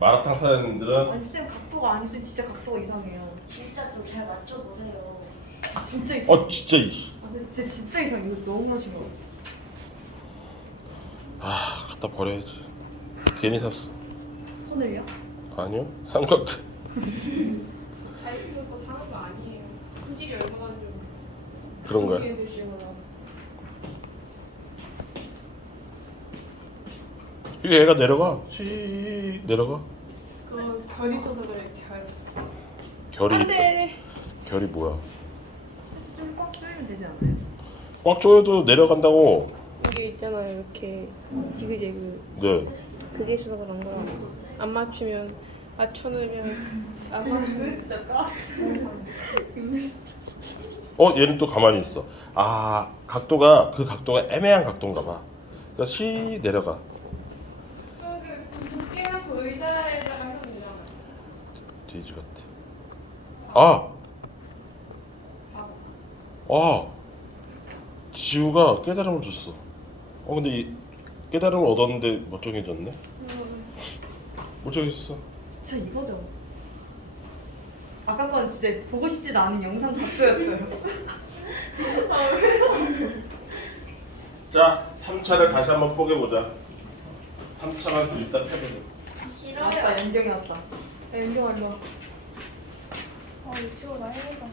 마라탕 사장님들은 아니 쌤 각도가 아니었으면 진짜 각도가 이상해요. 진짜 좀 잘 맞춰보세요. 진짜 이상. 진짜 진짜 이상. 이거 너무 심해. 갖다 버려야지. 괜히 샀어. 오늘요? 아니요, 삼각대. 잘 쓰는 거 사는 거 아니에요. 품질이 얼마나 좀 그런가요? 이게 얘가 내려가. 씩 내려가. 그 결이 있어서 그래 결. 결이 안돼. 결이 뭐야? 좀 꽉 조이면 되지 않아요? 꽉 조여도 내려간다고. 이게 있잖아요 이렇게 지그재그. 네. 그게 있어서 그런 거야. 안 맞추면 맞춰놓으면 안 맞추면 진짜 꽉. 얘는 또 가만히 있어. 각도가 그 각도가 애매한 각도인가 봐. 그러니까 씩 내려가. 그 깨놓고 의자에다가 하면 되잖아. 돼지 같아. 지우가 깨달음을 줬어. 근데 이 깨달음을 얻었는데 멀쩡해졌네. 멀쩡해졌어. 진짜 이거죠. 아까 건 진짜 보고 싶지도 않은 영상 답변이었어요. 자, 3차를 다시 한번 뽀개보자. 3차만 좀 이따 펴보자. 맞다, 연경이 왔다. 야, 연경 일로 와. 이거 치워 나 해야 되니까.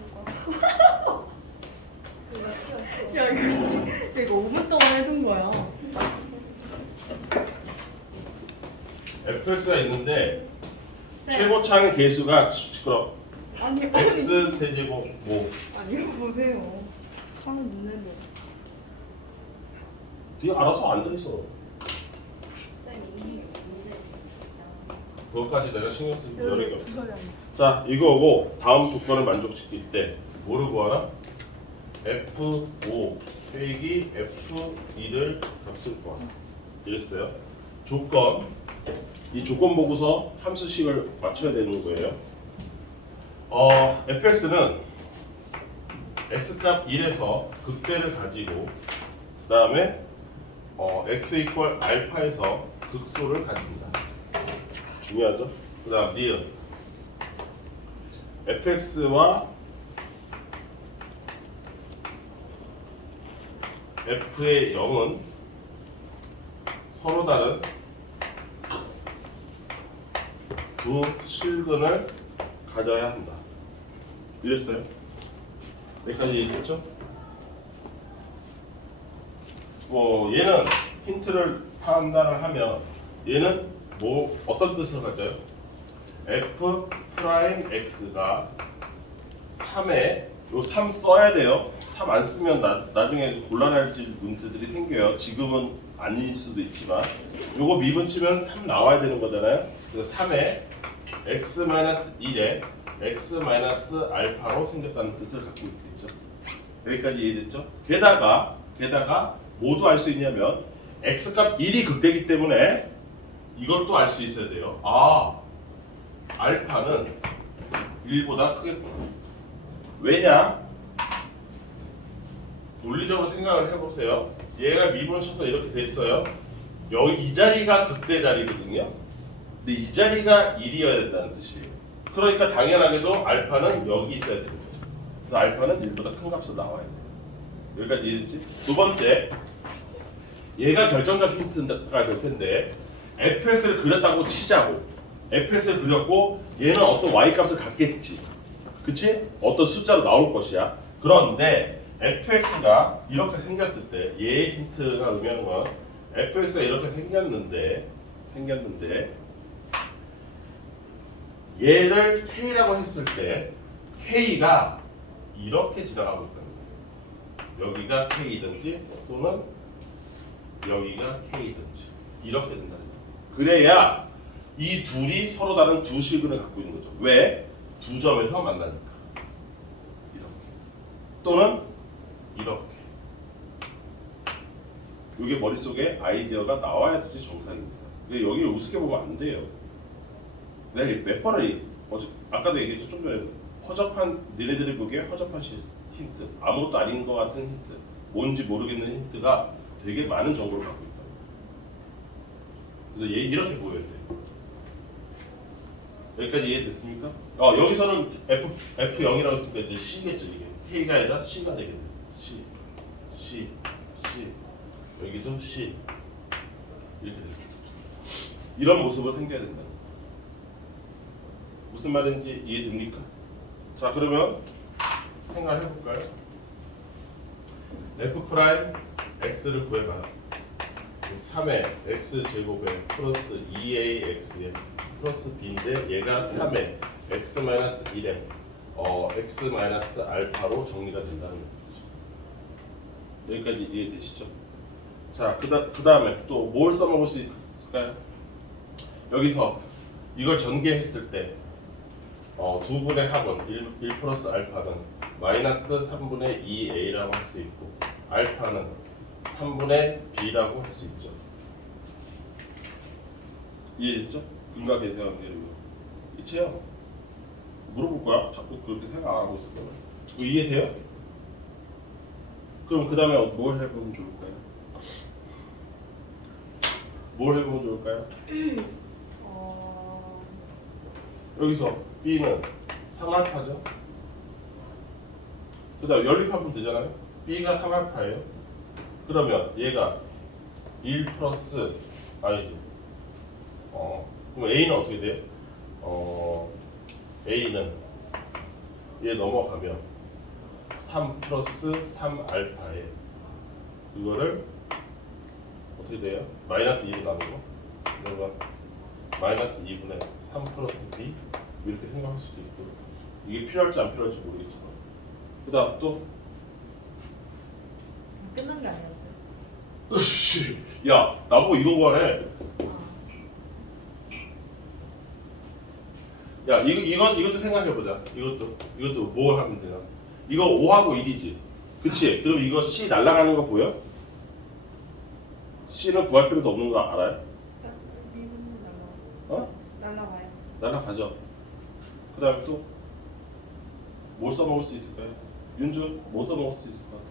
이거 치워. 야, 이거 5분 동안 해둔 거야. fx가 있는데 쌤. 최고차항 개수가 시끄러. 아니, x 세제곱 5. 아니, 이거 보세요. 참 눈에도. 네가 알아서 앉아있어. 쌤 이미 문제 있어. 그것까지 내가 신경 쓸 여력이 없어. 구설이 아니야. 자, 이거고 다음 조건을 만족시킬 때 뭐를 구하나? f5 빼기 f2를 값을 구하라. 이랬어요. 조건. 이 조건 보고서 함수식을 맞춰야 되는 거예요. fx는 x값 1에서 극대를 가지고 그 다음에 x 이퀄 알파에서 극소를 가집니다. 중요하죠? 그 다음 리은 fx와 f의 0은 서로 다른 두 실근을 가져야 한다. 이랬어요. 여기까지 얘기했죠? 얘는 힌트를 판단을 하면 얘는 어떤 뜻을 가져요? f 프라임 x가 3에 요 3 써야 돼요. 3 안 쓰면 나중에 곤란해질 문제들이 생겨요. 지금은 아닐 수도 있지만 요거 미분치면 3 나와야 되는 거잖아요. 그래서 3에 x-1에 x-알파로 생겼다는 뜻을 갖고 있겠죠. 여기까지 이해됐죠? 게다가 모두 알 수 있냐면 x값 1이 극대이기 때문에 이것도 알 수 있어야 돼요. 알파는 1보다 크겠구나. 왜냐? 논리적으로 생각을 해보세요. 얘가 미분을 쳐서 이렇게 됐어요. 여기 이 자리가 극대 자리거든요. 근데 이 자리가 1이어야 된다는 뜻이에요. 그러니까 당연하게도 알파는 여기 있어야 되는 거죠. 그래서 알파는 1보다 큰 값으로 나와야 돼요. 여기까지 이해됐지? 두 번째, 얘가 결정적 힌트가 될 텐데 fx를 그렸다고 치자고. fx를 그렸고 얘는 어떤 y값을 갖겠지. 그치? 어떤 숫자로 나올 것이야. 그런데 fx가 이렇게 생겼을 때 얘의 힌트가 의미하는 건 fx가 이렇게 생겼는데 얘를 k라고 했을 때 k가 이렇게 지나가고 있다는 거예요. 여기가 k든지 또는 여기가 k든지 이렇게 된다는 거예요. 그래야 이 둘이 서로 다른 두 실근을 갖고 있는 거죠. 왜? 두 점에서 만나니까. 이렇게 또는 이렇게. 이게 머릿속에 아이디어가 나와야지 정상입니다. 근데 여기를 우습게 보면 안 돼요. 내가 몇 번을 아까도 얘기했죠. 좀 전에 허접한 니네들이 보기에 허접한 힌트, 아무것도 아닌 것 같은 힌트, 뭔지 모르겠는 힌트가 되게 많은 정보를 갖고 있다. 그래서 얘 이렇게 보여야 돼. 여기까지 이해됐습니까? 여기서는 F0이라고 했으니까 이제 C겠죠 이게. K가 아니라 C가 되겠네. C, C, C. 여기도 C. 이렇게 되죠. 이런 모습으로 생겨야 된다. 무슨 말인지 이해됩니까? 자 그러면 생각을 해볼까요? F 프라임 X를 구해봐요. 3의 X제곱에 플러스 2AX에 플러스 B인데 얘가 3의 X-1에 X-알파로 정리가 된다는 거죠. 여기까지 이해되시죠? 자, 그 다음에 또 뭘 써먹을 수 있을까요? 여기서 이걸 전개했을 때 두 분의 합은 1 플러스 알파는 마이너스 3분의 2a라고 할 수 있고 알파는 3분의 b라고 할 수 있죠. 이해됐죠? 근과 계수의 관계로 이체요. 물어볼 거야? 자꾸 그렇게 생각 안 하고 있을 거야. 이해돼요? 그럼 그 다음에 뭘 해보면 좋을까요? 뭘 해보면 좋을까요? 여기서 B는 3알파죠. 그 다음 연립하면 되잖아요. B가 3알파예요. 그러면 얘가 1 플러스 아니지. 그럼 A는 어떻게 돼요? A는 얘 넘어가면 3 플러스 3알파에 이거를 어떻게 돼요? 마이너스 2로 나누고 그러면 마이너스 2분의 3 플러스 B 이렇게 생각할 수도 있고 이게 필요할지 안 필요할지 모르겠지만 그 다음 또 끝난 게 아니었어요. 으씨 야 나보고 이거 구하래. 야 이것도 생각해보자. 이것도 뭐 하면 되나? 이거 5하고 1이지 그치? 그럼 이거 C 날아가는 거 보여? C는 구할 필요도 없는 거 알아요? 미분은 날라와요. 날라와요. 날아가죠. 그 다음에 또 뭘 써먹을 수 있을까요? 윤주 뭐 써먹을 수 있을 것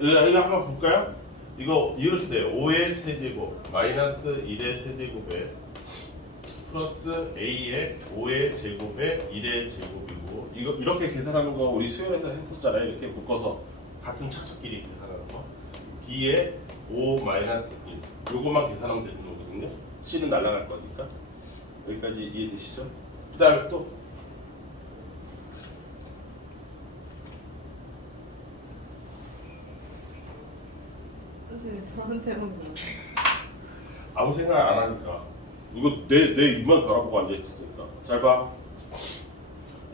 같아요? 이거 한번 볼까요? 이거 이렇게 돼요. 5의 세제곱 마이너스 1의 세제곱에 플러스 A의 5의 제곱에 1의 제곱이고 이거 이렇게 계산하는 거 우리 수열에서 했었잖아요. 이렇게 묶어서 같은 착수끼리 계산하는 거 B의 5 마이너스 1 요거만 계산하면 되는 거거든요. C는 날아갈 거니까 여기까지 이해되시죠? 그 다음에 또 선생님 저한테만 물어봐요. 아무 생각 안 하니까 이거 내 입만 바라보고 앉아 있으니까 잘 봐.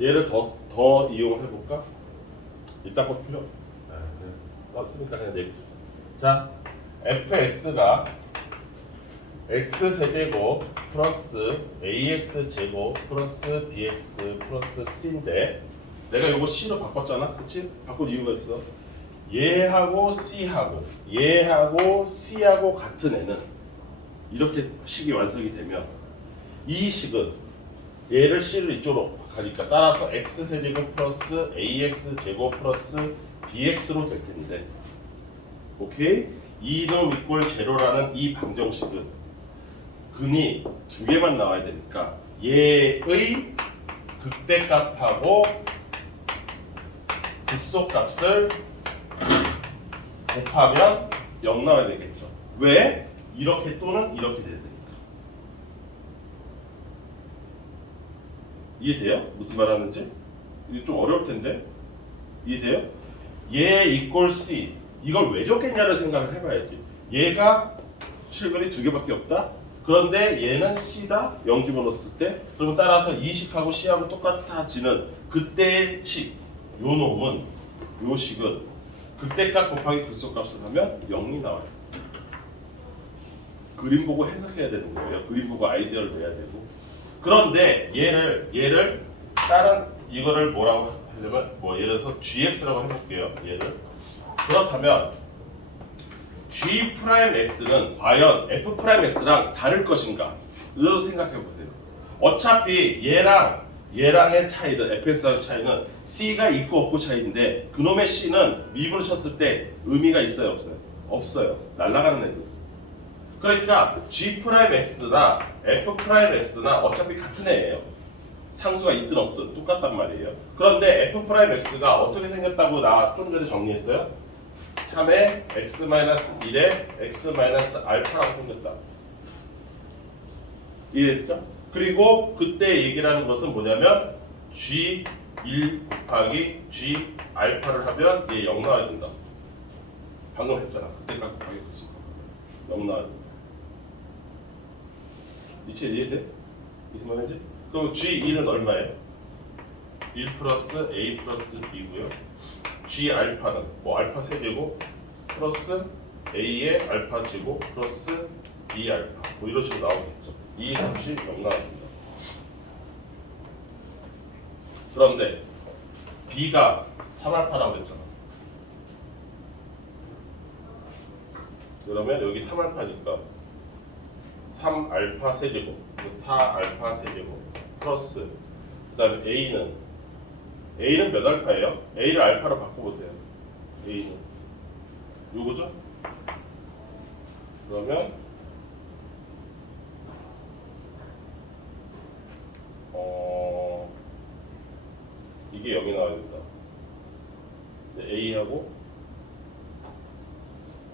얘를 더 이용해 볼까? 이따 거 필요. 그래. 썼으니까 그냥 내비두자. 자, fx가 x 세제곱 플러스 ax 제곱 플러스 bx 플러스 c인데 내가 이거 c로 바꿨잖아, 그치? 바꾼 이유가 있어. 얘하고 c하고 같은 애는 이렇게 식이 완성이 되면 이 식은 얘를 c를 이쪽으로 가니까 따라서 x 세제곱 플러스 ax 제곱 플러스 bx로 될 텐데 오케이? 2놈 이꼴 제로라는 이 방정식은 근이 두 개만 나와야 되니까 얘의 극대값하고 극소값을 곱하면 0 나와야 되겠죠. 왜? 이렇게 또는 이렇게 돼야 되니까. 이해돼요? 무슨 말 하는지? 이게 좀 어려울 텐데. 이해돼요? 얘 이꼴 C 이걸 왜 적겠냐를 생각을 해봐야지. 얘가 실근이 두 개밖에 없다? 그런데 얘는 C다? 0 집어넣었을 때 그러면 따라서 이 식하고 C하고 똑같아지는 그때의 식 요 놈은 요 식은 극대값 곱하기 극소값을 하면 0이 나와요. 그림 보고 해석해야 되는 거예요. 그림 보고 아이디어를 내야 되고. 그런데 얘를 다른 이거를 뭐라고 하려면 예를 들어서 gx라고 해볼게요. 얘를 그렇다면 g 프라임 x는 과연 f 프라임 x랑 다를 것인가? 이걸 생각해 보세요. 어차피 얘랑의 차이는 fx와의 차이는 c가 있고 없고 차이인데 그놈의 c는 미분을 쳤을 때 의미가 있어요, 없어요? 없어요. 날아가는 애들. 그러니까 g 프라임 x나 f 프라임 x나 어차피 같은 애예요. 상수가 있든 없든 똑같단 말이에요. 그런데 f 프라임 x가 어떻게 생겼다고 나 좀 전에 정리했어요? 3의 x-1의 x-알파라고 생겼다. 이해했죠? 그리고 그때 얘기라는 것은 뭐냐면 g1 곱하기 g 알파를 하면 얘 0 나와야 된다. 방금 했잖아. 그때 곱하기 했으니까 0 나와야 된다. 이체 이해돼? 무슨 말인지? 그럼 g1은 얼마예요? 1 플러스 a 플러스 b고요. g 알파는 뭐 알파 세제곱 플러스 a의 알파 제곱 플러스 b 알파 뭐 이런 식으로 나오겠죠. 이 값이 0 나옵니다. 그런데 b가 3알파라고 했잖아. 그러면 여기 3알파니까 3알파 세제곱 4알파 세제곱 플러스 그 다음에 A는 몇 알파예요? A를 알파로 바꿔보세요. A는 요거죠? 그러면 이게 0이 나와야 된다. A하고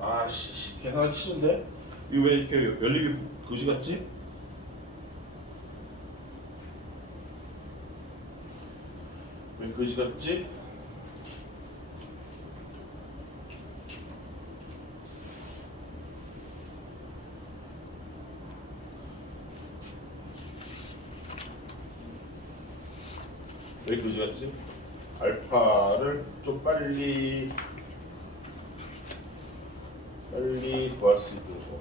아씨 계산하기 싫은데? 이거 왜 이렇게 연립이 거지 같지? 왜 거지 같지? 왜 거지 같지? 알파를 좀 빨리 구할 수 있는 거.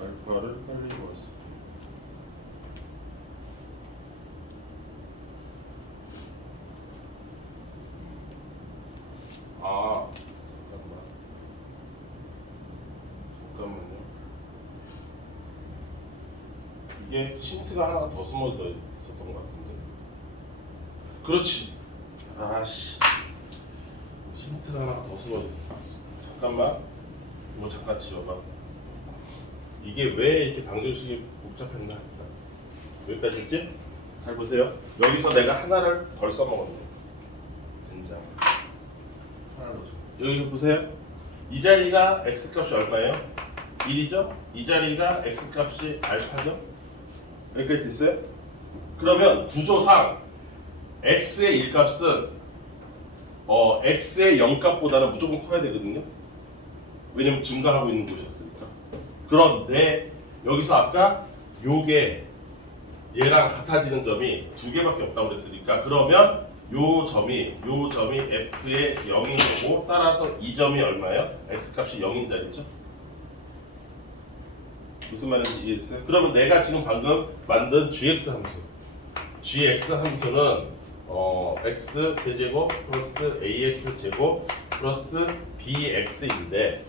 알파를 빨리 구할 수 있는 거. 잠깐만요. 이게 힌트가 하나 더 숨어져 있었던 것 같은데. 그렇지. 아씨. 힌트가 하나 더 숨어져 있었어. 잠깐만. 이거 잠깐 지워봐. 이게 왜 이렇게 방정식이 복잡했나? 여기까지 있지? 잘 보세요. 여기서 내가 하나를 덜 써먹었네. 진짜. 하나로. 여기 보세요. 이 자리가 x 값이 얼마예요? 1이죠? 이 자리가 x 값이 알파죠? 여기까지 됐어요? 그러면 구조상 x의 1 값은 x의 0 값보다는 무조건 커야 되거든요. 왜냐면 증가하고 있는 곳이었으니까. 그런데 여기서 아까 요게 얘랑 같아지는 점이 두 개밖에 없다고 그랬으니까 그러면 요 점이 f의 0인 거고 따라서 이 점이 얼마예요? x 값이 0인 자리죠? 무슨 말인지 이해했어요? 그러면 내가 지금 방금 만든 gx 함수는 x 세제곱 플러스 ax 제곱 플러스 bx인데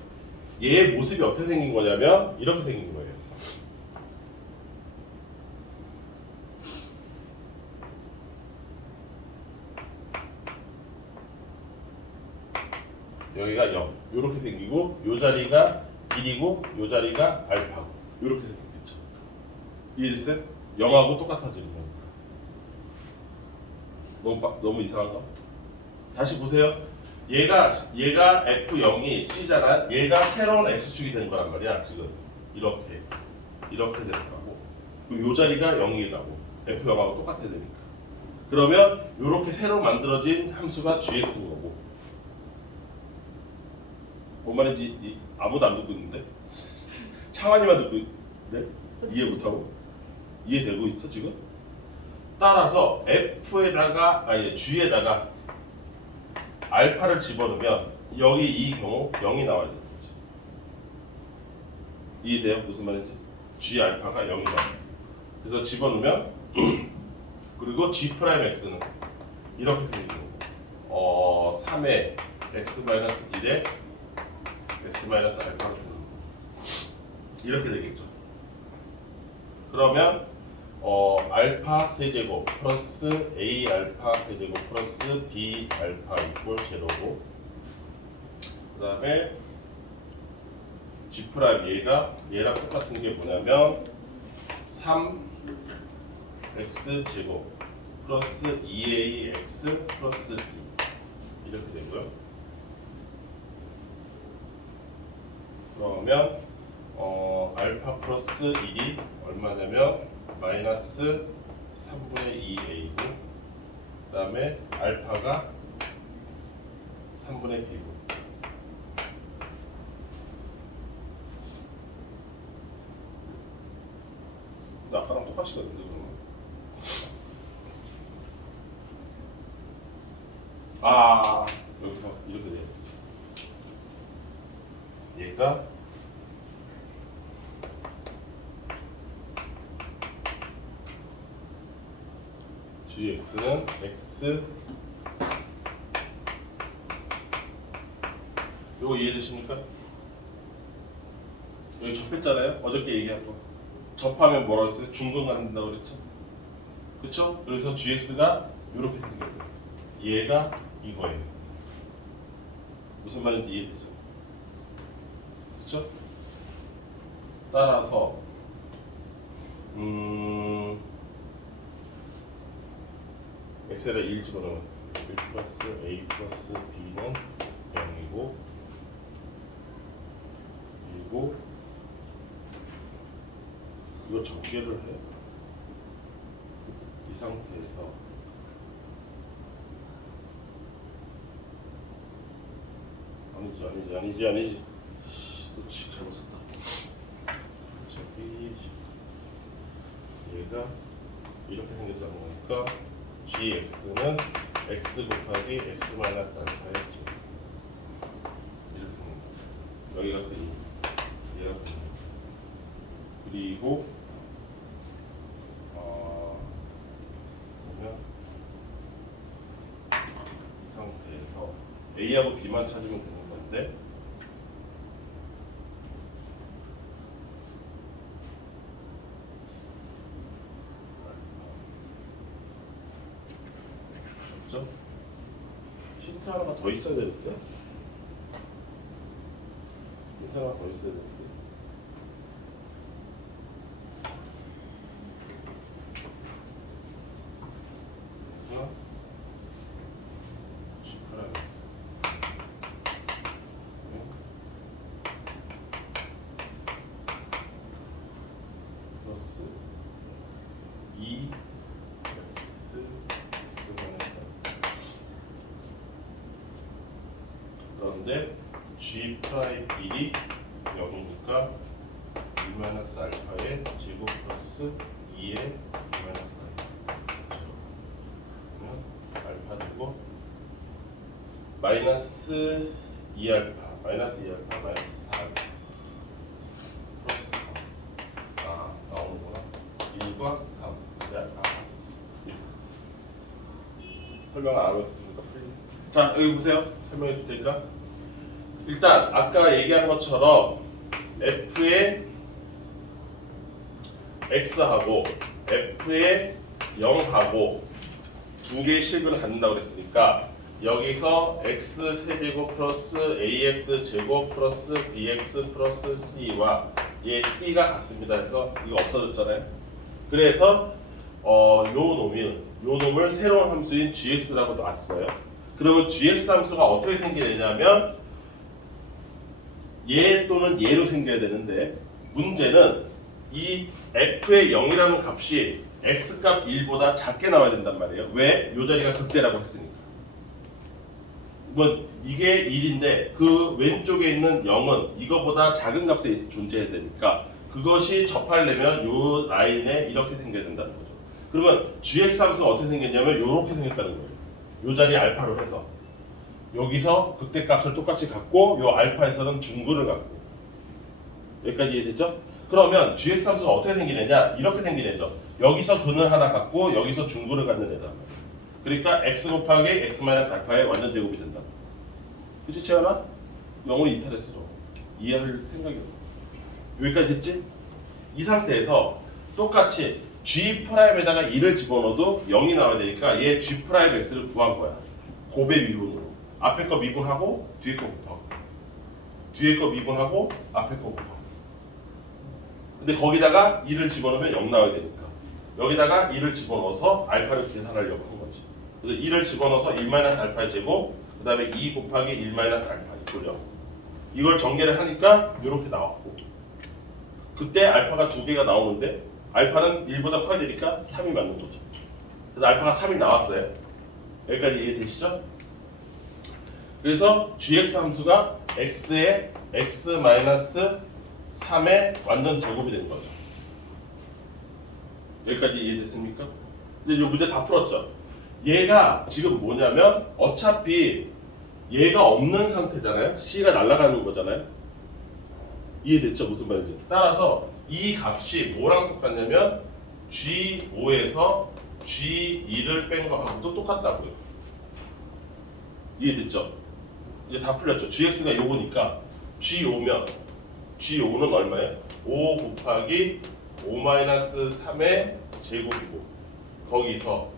얘의 모습이 어떻게 생긴 거냐면 이렇게 생긴 거예요. 여기가 0 이렇게 생기고 요 자리가 1이고 요 자리가 알파고 이렇게 생겼죠. 이해됐어요? 0하고 똑같아지는 거니까. 너무 이상한가? 다시 보세요. 얘가 F0이 C잖아. 얘가 새로운 X축이 된 거란 말이야. 지금 이렇게 되는 거고 요 자리가 0이라고 F0하고 똑같아야 되니까. 그러면 이렇게 새로 만들어진 함수가 gx인 거고. 뭔 말인지 아무도 안 듣고 있는데? 창환이만 듣고 있는데? 이해 못하고? 이해되고 있어 지금? 따라서 G에다가 알파를 집어넣으면 여기 이 경우 0이 나와야 되는 거지. 이해돼요? 무슨 말인지? G 알파가 0이 나와요. 그래서 집어넣으면 그리고 G'X는 이렇게 생기는 거. 3의 x-1에 x-알파를 주는 거. 이렇게 되겠죠. 그러면 알파 세제곱 플러스 A 알파 세제곱 플러스 B 알파 이꼴 제로고 그 다음에 G 프라임 얘랑 똑같은 게 뭐냐면 3x 제곱 플러스 2ax 플러스 b 이렇게 되고요. 그러면 알파 플러스 1이 얼마냐면 마이너스 3분의 2a고 그 다음에 알파가 3분의 b고 아까랑 똑같이 되는데 그러면 여기서 이렇게 돼요. 얘가 gx는 x 요거 이해되십니까? 여기 접했잖아요. 어저께 얘기한 거. 접하면 뭐라고 했어요? 중근 갖는다고 그랬죠? 그쵸? 그래서 gx가 이렇게 생겨요. 얘가 이거예요. 무슨 말인지 이해되죠? 그쵸? 따라서 x에다 1 집어넣으면 1 플러스 a 플러스 b는 0이고 그리고 이거 적계를 해요. 이 상태에서 아니지 그렇지 잘못 썼다. 어차피 얘가 이렇게 생겼다는 거니까 gx는 x 곱하기 x 마이너스 알파였죠. 이렇게 생깁니다. 여기가 그 얘가 그 그리고 보면 이 상태에서 a하고 b만 찾으면 되는 건데 그렇죠? 힌트 하나가 더 있어야 되는데 힌트 하나가 더 있어야 되는데 플러스 2x 그런데 g 프라임 1이 0이니까 1 마이너스 알파의 제곱 플러스 2의 2 마이너스 알파 그러면 알파 되고 마이너스 2 알파 마이너스 4 알파 플러스 3 나오는구나 1과 3 알파 설명 안 하고 있으니까 풀리네. 자 여기 보세요. 설명해 줄 테니까 일단 아까 얘기한 것처럼 f의 x하고 f의 0하고 두 개의 실근을 갖는다고 그랬으니까 여기서 x 세제곱 플러스 ax 제곱 플러스 bx 플러스 c와 얘 c가 같습니다 해서 이거 없어졌잖아요. 그래서 요 놈을 새로운 함수인 gx라고 놨어요. 그러면 gx 함수가 어떻게 생기느냐면 얘 또는 얘로 생겨야 되는데 문제는 이 f의 0이라는 값이 x값 1보다 작게 나와야 된단 말이에요. 왜? 요 자리가 극대라고 했으니까. 뭐 이게 1인데 그 왼쪽에 있는 0은 이거보다 작은 값에 존재해야 되니까 그것이 접하려면 요 라인에 이렇게 생겨야 된다는 거죠. 그러면 gx 함수가 어떻게 생겼냐면 이렇게 생겼다는 거예요. 요 자리 알파로 해서 여기서 극대값을 똑같이 갖고 요 알파에서는 중근을 갖고 여기까지 이해됐죠? 그러면 gx 함수가 어떻게 생기느냐 이렇게 생기네요. 여기서 근을 하나 갖고 여기서 중근을 갖는 애다. 그러니까 x 곱하기 x 마이너스 알파의 완전 제곱이 된다. 그치 채연아? 영어로 이탈했어. 이해할 생각이 없어. 여기까지 됐지? 이 상태에서 똑같이 G 프라임에다가 2를 집어넣어도 0이 나와야 되니까 얘 G 프라임 X를 구한 거야. 곱의 미분으로. 앞에 거 미분하고 뒤에 거 곱하고. 뒤에 거 미분하고 앞에 거 곱하고. 근데 거기다가 2를 집어넣으면 0 나와야 되니까 여기다가 2를 집어넣어서 알파를 계산하려고 한 거지. 그래서 2를 집어넣어서 1 알파의 제곱, 그 다음에 2 곱하기 1 알파 이꼴 0. 이걸 전개를 하니까 이렇게 나왔고, 그때 알파가 2개가 나오는데 알파는 1보다 커야 되니까 3이 맞는 거죠. 그래서 알파가 3이 나왔어요. 여기까지 이해되시죠? 그래서 gx 함수가 x의 x-3의 완전 제곱이 되는 거죠. 여기까지 이해됐습니까? 근데 이 문제 다 풀었죠? 얘가 지금 뭐냐면 어차피 얘가 없는 상태잖아요. C가 날아가는 거잖아요. 이해됐죠? 무슨 말인지. 따라서 이 값이 뭐랑 똑같냐면 G5에서 G2를 뺀 거하고도 똑같다고요. 이해됐죠? 이제 다 풀렸죠? GX가 요거니까 G5면 G5는 얼마예요? 5 곱하기 5-3의 제곱이고, 거기서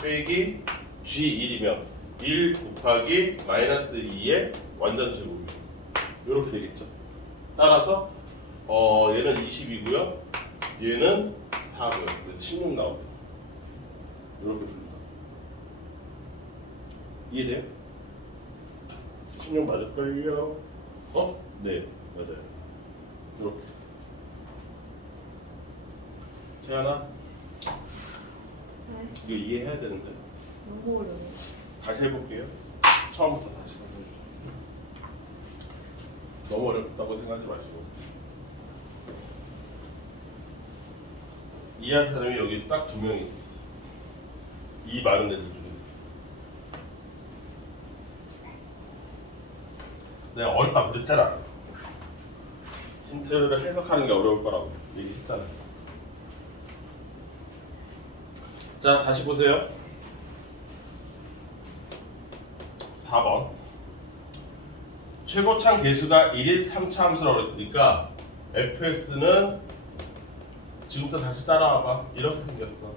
빼기 G1이면 1 곱하기 마이너스 2의 완전 제곱이에요. 이렇게 되겠죠. 따라서 얘는 20이고요. 얘는 4고요. 그래서 16 나옵니다. 이렇게 됩니다. 이해돼요? 16 맞을걸요? 네, 맞아요. 이렇게. 재현아, 네. 이거 이해해야 되는데. 너무 어려워. 다시 해볼게요. 처음부터 다시 설명해주세요. 너무 어렵다고 생각하지 마시고. 이해한 사람이 여기 딱 2명 있어. 이 많은 애들 중에서. 내가 어렵다 그랬잖아. 힌트를 해석하는 게 어려울 거라고 얘기했잖아. 자, 다시 보세요. 4번. 최고창 개수가 1인 3차 함수라고 했으니까 fx는 지금부터 다시 따라와봐. 이렇게 생겼어.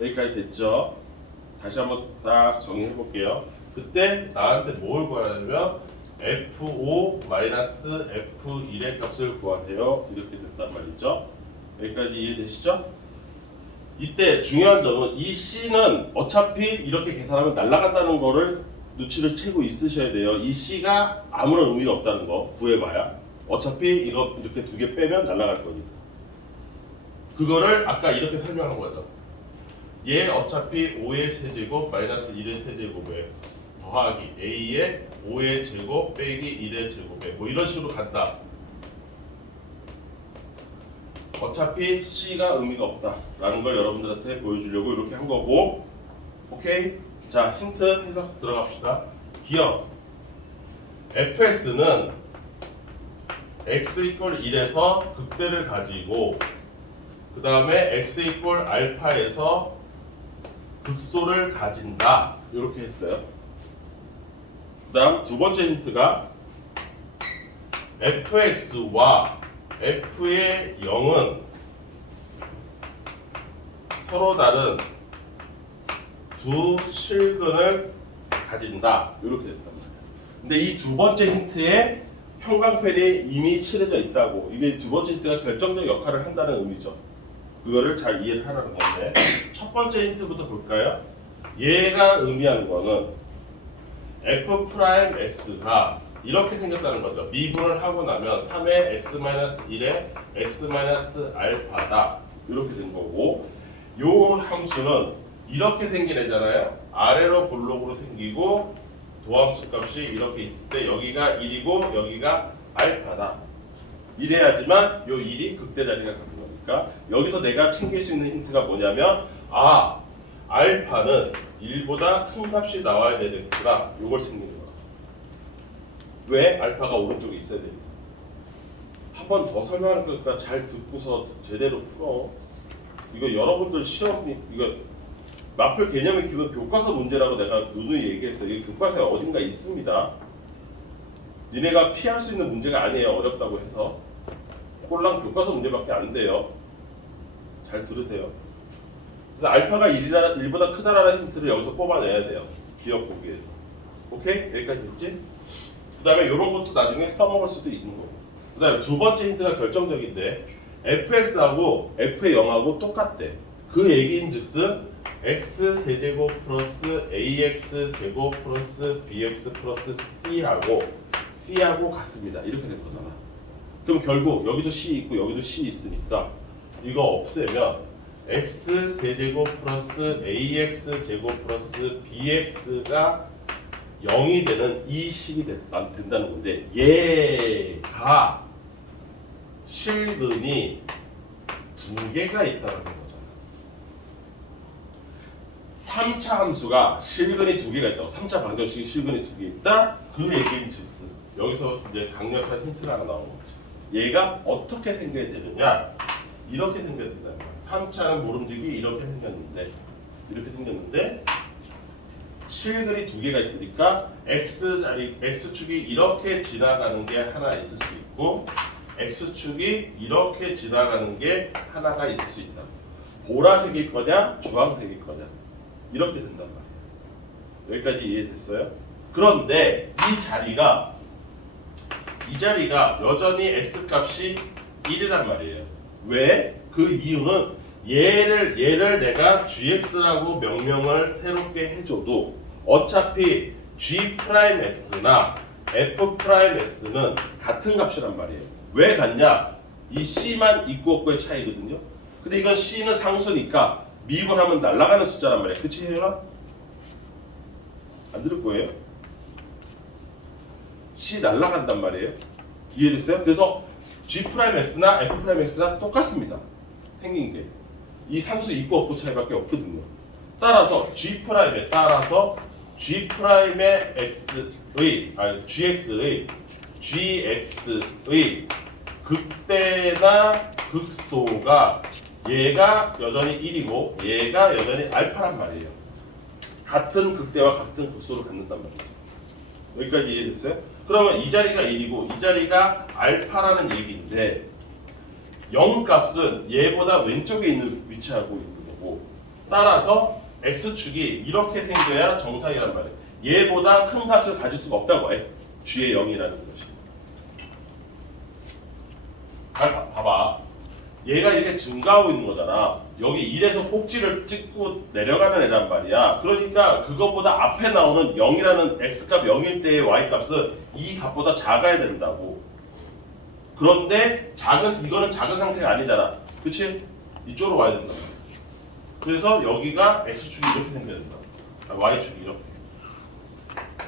여기까지 됐죠? 다시 한번 싹 정리해 볼게요. 그때 나한테 뭘 구하냐면 f5-f1의 값을 구하세요. 이렇게 됐단 말이죠. 여기까지 이해되시죠? 이때 중요한 점은 이 C는 어차피 이렇게 계산하면 날아간다는 거를 눈치를 채고 있으셔야 돼요. 이 C가 아무런 의미가 없다는 거 구해봐야. 어차피 이거 이렇게 2개 빼면 날아갈 거니까. 그거를 아까 이렇게 설명한 거죠. 얘 어차피 5의 세제곱 마이너스 1의 세제곱에 더하기 A의 5의 제곱 빼기 1의 제곱에 뭐 이런 식으로 간다. 어차피 C가 의미가 없다라는 걸 여러분들한테 보여주려고 이렇게 한 거고, 오케이? 자, 힌트 해석 들어갑시다. 기억. fx는 x = 1에서 극대를 가지고 그 다음에 x = 알파에서 극소를 가진다. 이렇게 했어요. 그 다음 두 번째 힌트가 fx와 f의 0은 서로 다른 두 실근을 가진다. 이렇게 됐단 말이에요. 근데 이 두 번째 힌트에 형광펜이 이미 칠해져 있다고. 이게 두 번째 힌트가 결정적 역할을 한다는 의미죠. 그거를 잘 이해를 하라는 건데, 첫 번째 힌트부터 볼까요? 얘가 의미하는 거는 f'x가 이렇게 생겼다는 거죠. 미분을 하고 나면 3의 x-1의 x-알파다. 이렇게 된 거고, 요 함수는 이렇게 생긴 애잖아요. 아래로 볼록으로 생기고 도함수 값이 이렇게 있을 때 여기가 1이고 여기가 알파다. 이래야지만 요 1이 극대 자리가 가는 거니까, 여기서 내가 챙길 수 있는 힌트가 뭐냐면, 알파는 1보다 큰 값이 나와야 되겠구나. 요걸 챙기는 거야. 왜? 알파가 오른쪽에 있어야 되니까. 한 번 더 설명하는 거니까 잘 듣고서 제대로 풀어. 이거 여러분들 시험이 이거 마플 개념의 기본 교과서 문제라고 내가 누누이 얘기했어요. 이게 교과서에 어딘가 있습니다. 니네가 피할 수 있는 문제가 아니에요. 어렵다고 해서. 꼴랑 교과서 문제밖에 안 돼요. 잘 들으세요. 그래서 알파가 1보다 크다라는 힌트를 여기서 뽑아내야 돼요. 기억 보기에서. 오케이? 여기까지 됐지? 그 다음에 이런 것도 나중에 써먹을 수도 있는 거고. 그 다음에 두 번째 힌트가 결정적인데 fx하고 f의 0하고 똑같대. 그 얘기인 즉슨 x 세제곱 플러스 ax 제곱 플러스 bx 플러스 c하고 같습니다. 이렇게 된 거잖아. 그럼 결국 여기도 c 있고 여기도 c 있으니까 이거 없애면 x 세제곱 플러스 ax 제곱 플러스 bx가 0이 되는 이 식이 된다는 건데 얘가 실근이 두 개가 있다는 거잖아. 3차 함수가 실근이 두 개가 있다고. 3차 방정식이 실근이 두 개 있다. 그 얘기인 즉슨 여기서 이제 강력한 힌트가 하나 나오는 거지. 얘가 어떻게 생겨야 되느냐? 이렇게 생겨야 된다는 거야. 3차는 모름지기 이렇게 생겼는데 실근이 두 개가 있으니까 x축이 이렇게 지나가는 게 하나 있을 수 있고 x축이 이렇게 지나가는 게 하나가 있을 수 있다. 보라색일 거냐 주황색일 거냐 이렇게 된단 말이에요. 여기까지 이해됐어요? 그런데 이 자리가 여전히 x값이 1이란 말이에요. 왜? 그 이유는 얘를 내가 gx라고 명명을 새롭게 해줘도 어차피 g'x나 f'x는 같은 값이란 말이에요. 왜 같냐? 이 c만 있고 없고의 차이거든요. 근데 이건 c는 상수니까 미분하면 날아가는 숫자란 말이에요. 그치 혜연아? 안 들을 거예요? c 날아간단 말이에요. 이해됐어요? 그래서 g'x나 f'x나 똑같습니다. 생긴 게. 이 상수 있고 없고 차이밖에 없거든요. 따라서 g'의 gx의 극대나 극소가 얘가 여전히 1이고 얘가 여전히 알파란 말이에요. 같은 극대와 같은 극소를 갖는단 말이에요. 여기까지 이해됐어요? 그러면 이 자리가 1이고 이 자리가 알파라는 얘기인데 0 값은 얘보다 왼쪽에 있는 위치하고 있는 거고 따라서 x축이 이렇게 생겨야 정상이란 말이에요. 얘보다 큰 값을 가질 수가 없다고 해. g의 0이라는 것이. 봐봐. 얘가 이렇게 증가하고 있는 거잖아. 여기 1에서 꼭지를 찍고 내려가는 애란 말이야. 그러니까 그것보다 앞에 나오는 0이라는 x값 0일 때의 y값은 이 값보다 작아야 된다고. 그런데 이거는 작은 상태가 아니잖아. 그치? 이쪽으로 와야 된다. 그래서 여기가 x축이 이렇게 생겨야 된다. y축이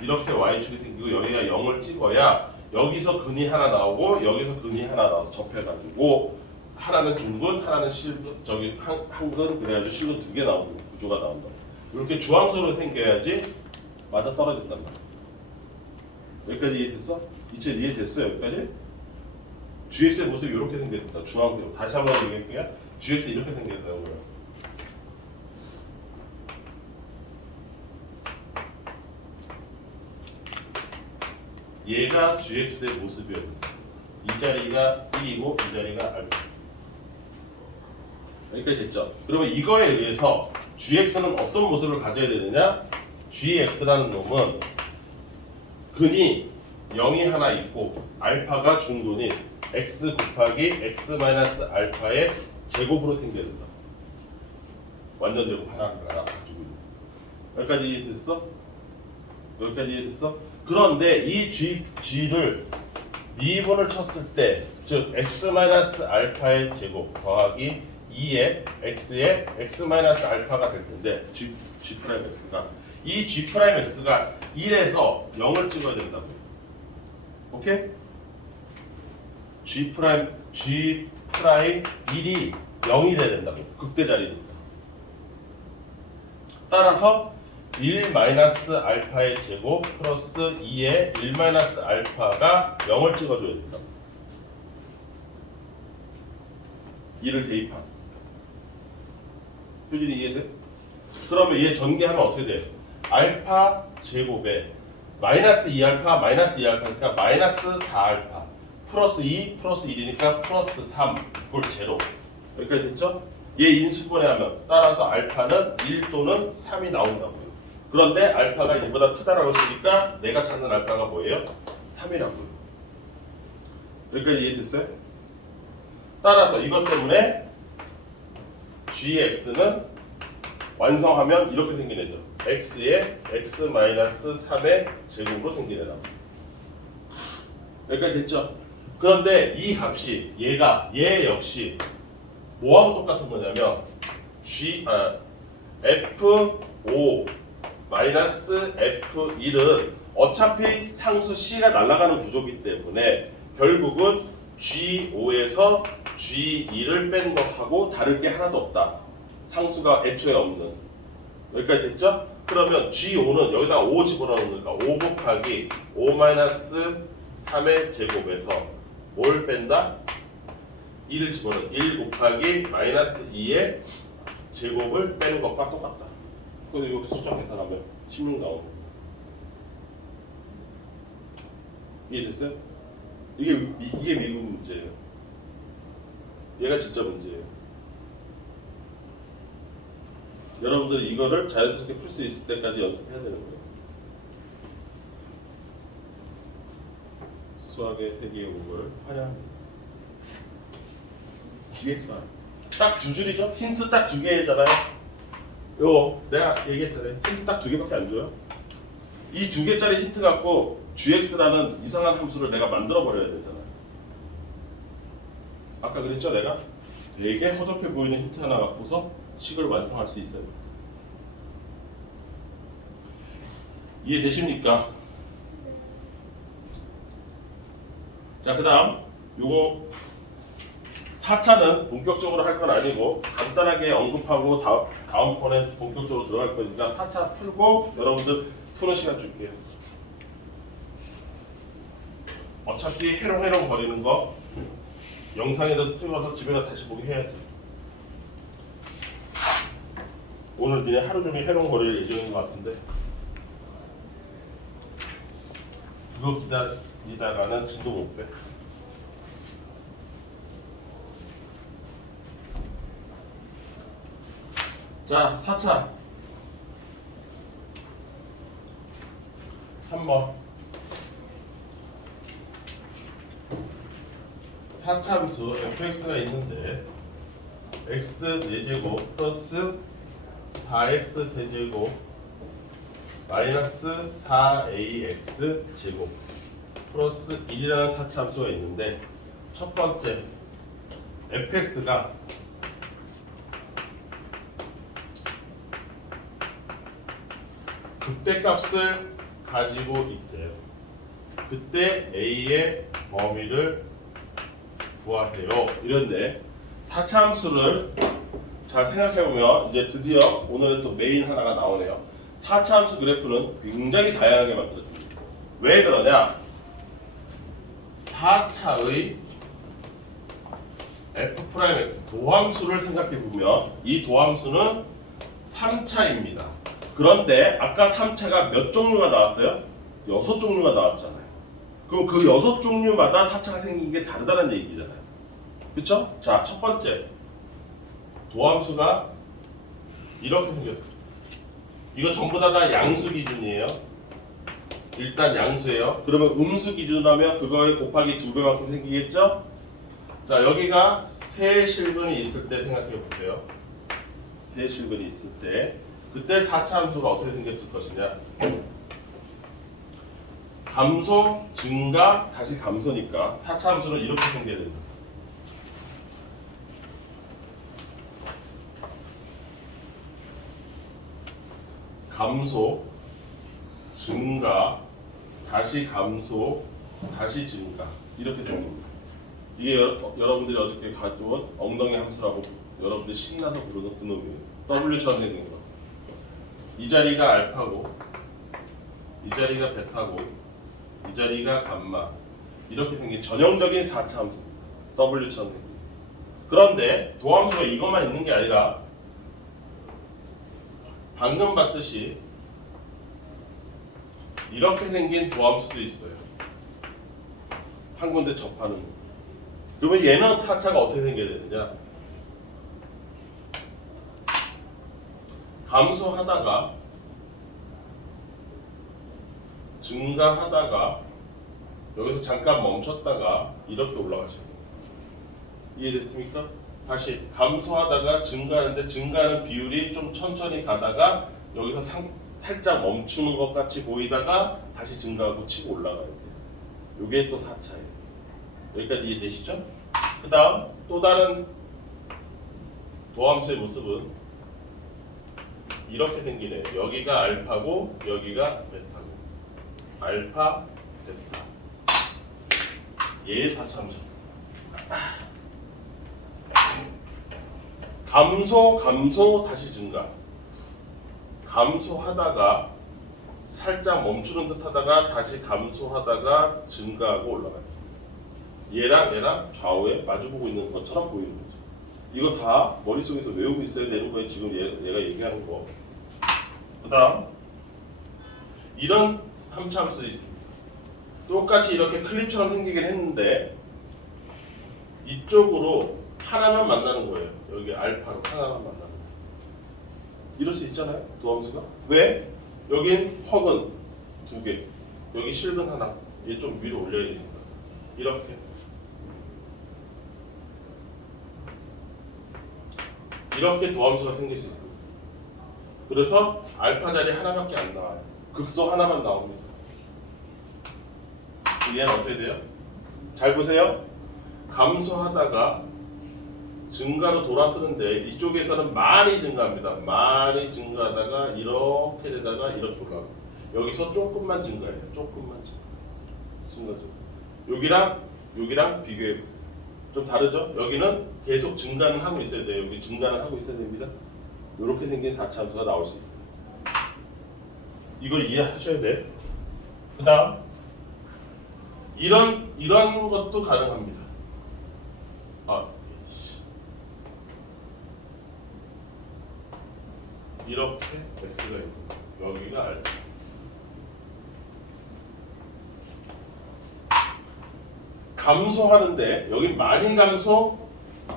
이렇게 y축이 생기고 여기가 0을 찍어야 여기서 근이 하나 나오고 여기서 근이 하나 나와서 접해가지고 하나는 중근, 하나는 실근, 한근, 그래가지고 실근 두 개 나오는 구조가 나온다. 이렇게 주황색으로 생겨야지 맞아 떨어진단 말이야. 여기까지 이해됐어? 이제 이해됐어? 여기까지? gx의 모습이 이렇게 생겼다. 주황색으로. 다시 한번 얘기할게요. gx 이렇게 생겼다는 거예요. 얘가 gx의 모습이었는데 이 자리가 1이고 이 자리가 알파. 여기까지 됐죠? 그러면 이거에 의해서 gx는 어떤 모습을 가져야 되느냐? gx라는 놈은 근이 0이 하나 있고 알파가 중근인 x 곱하기 x 마이너스 알파의 제곱으로 생겨야 된다. 완전 제곱 하나를 가지고 있는. 여기까지 이해됐어? 여기까지 이해됐어? 그런데 이 g를 미분을 쳤을 때, 즉 x 마이너스 알파의 제곱 더하기 2의 x의 x 마이너스 알파가 될 텐데 g'x가 이 g'x가 1에서 0을 찍어야 된다고. 오케이? G'1이 0이 돼야 된다고. 극대 자리니까. 따라서 1 마이너스 알파의 제곱 플러스 2의 1 마이너스 알파가 0을 찍어줘야 된다고. 2를 대입한. 표준이 이해돼? 그러면 얘 전개하면 어떻게 돼? 알파 제곱에 마이너스 2알파 마이너스 2알파니까 마이너스 4알파 플러스 2 플러스 1이니까 플러스 3 이꼴 제로. 여기까지 됐죠? 얘 인수분해 하면 따라서 알파는 1 또는 3이 나온다고요. 그런데 알파가 1보다 크다라고 했으니까 내가 찾는 알파가 뭐예요? 3이라고요. 여기까지 이해됐어요? 따라서 이것 때문에 gx는 완성하면 이렇게 생긴 애죠. x의 x-3의 제곱으로 생긴 애다. 여기까지 됐죠? 그런데 이 값이 얘 역시 뭐하고 똑같은 거냐면 f5 마이너스 f1은 어차피 상수 c가 날아가는 구조기 때문에 결국은 g5에서 g2를 뺀 것하고 다를 게 하나도 없다. 상수가 애초에 없는. 여기까지 됐죠? 그러면 g5는 여기다 5 집어넣으니까 5 곱하기 5 마이너스 3의 제곱에서 뭘 뺀다? 1을 집어넣어 1 곱하기 마이너스 2의 제곱을 빼는 것과 똑같다. 그래서 이거 수정 계산하면 16 나오네. 이해됐어요? 이게 미분 문제예요. 얘가 진짜 문제예요. 여러분들이 이거를 자연스럽게 풀 수 있을 때까지 연습해야 되는 거예요. 수학의 세계용을 환영합니다. 기획수학 딱 두 줄이죠? 힌트 딱 두 개잖아요. 요 내가 얘기했잖아요. 힌트 딱 두 개밖에 안 줘요. 이 두 개짜리 힌트 갖고 gx라는 이상한 함수를 내가 만들어 버려야 되잖아요. 아까 그랬죠? 내가 되게 허접해 보이는 힌트 하나 갖고서 식을 완성할 수 있어요. 이해되십니까? 자, 그 다음 요거 4차는 본격적으로 할 건 아니고 간단하게 언급하고 다음 번에 본격적으로 들어갈 거니까 4차 풀고 여러분들 푸는 시간 줄게요. 어차피 해롱해롱 거리는 거 영상에도 찍어서 집에 가서 다시 보기 해야 돼. 오늘 니네 하루 종일 해롱 거릴 예정인 것 같은데 그거 기다리다가는 진도 못 빼. 자, 4차 3번 4차 함수 fx가 있는데 x 4제곱 플러스 4x 세제곱 마이너스 4ax 제곱 플러스 1이라는 4차 함수가 있는데 첫 번째 fx가 극대값을 가지고 있대요. 그때 a의 범위를 구하세요. 이런데 4차 함수를 잘 생각해보면 이제 드디어 오늘은 또 메인 하나가 나오네요. 4차 함수 그래프는 굉장히 다양하게 만들어집니다. 왜 그러냐? 4차의 f'x 도함수를 생각해보면 이 도함수는 3차입니다. 그런데 아까 3차가 몇 종류가 나왔어요? 6종류가 나왔잖아요. 그럼 그 6종류마다 4차가 생긴 게 다르다는 얘기잖아요. 그쵸? 자, 첫 번째 도함수가 이렇게 생겼어요. 이거 전부 다 양수 기준이에요. 일단 양수예요. 그러면 음수 기준으로 하면 그거에 곱하기 2배만큼 생기겠죠? 자, 여기가 세 실근이 있을 때 생각해 보세요. 세 실근이 있을 때 그때 4차 함수가 어떻게 생겼을 것이냐? 감소, 증가, 다시 감소니까 4차 함수는 이렇게 생겨야 됩니다. 감소, 증가, 다시 감소, 다시 증가 이렇게 생깁니다. 이게 여러분들이 어저께 가져온 엉덩이 함수라고 여러분들이 신나서 부르는 그놈이에요. W처럼 생긴 거. 이 자리가 알파고 이 자리가 베타고 이 자리가 감마 이렇게 생긴 전형적인 4차 함수입니다. W처럼 생긴. 그런데 도함수가 이것만 있는 게 아니라 방금 봤듯이 이렇게 생긴 도함수도 있어요. 한 군데 접하는 거. 그러면 얘는 하차가 어떻게 생겨야 되느냐? 감소하다가 증가하다가 여기서 잠깐 멈췄다가 이렇게 올라가시는 거예요. 이해됐습니까? 다시 감소하다가 증가하는데 증가하는 비율이 좀 천천히 가다가 여기서 살짝 멈추는 것 같이 보이다가 다시 증가하고 치고 올라가야 돼요. 이게 또 4차예요. 여기까지 이해되시죠? 그 다음 또 다른 도함수의 모습은 이렇게 생기네요. 여기가 알파고 여기가 베타고 알파, 베타 얘의 4차함수 감소 다시 증가 감소하다가 살짝 멈추는 듯 하다가 다시 감소하다가 증가하고 올라가요. 얘랑 좌우에 마주보고 있는 것처럼 보이는 거죠. 이거 다 머릿속에서 외우고 있어야 되는 거예요. 지금 얘가 얘기하는 거. 그 다음 이런 3차 함수 있습니다. 똑같이 이렇게 클립처럼 생기긴 했는데 이쪽으로 하나만 만나는 거예요. 여기 알파로 하나만 만나는 거예요. 이럴 수 있잖아요. 도함수가. 왜? 여긴 헉은 2개, 여기 실근 하나. 얘 좀 위로 올려야 되니까. 이렇게 도함수가 생길 수 있습니다. 그래서 알파 자리 하나밖에 안 나와요. 극소 하나만 나옵니다. 얘는 어떻게 돼요? 잘 보세요. 감소하다가 증가로 돌아서는데 이쪽에서는 많이 증가합니다. 많이 증가하다가 이렇게 되다가 이렇게 올라가요. 여기서 조금만 증가해요. 조금만 증가. 여기랑 비교해보세요. 좀 다르죠? 여기는 계속 증가는 하고 있어야 돼요. 여기 증가는 하고 있어야 됩니다. 이렇게 생긴 4차 함수가 나올 수 있어요. 이걸 이해하셔야 돼. 그 다음 이런 것도 가능합니다. 이렇게 x가 있고 여기가 알파. 감소하는데 여기 많이 감소,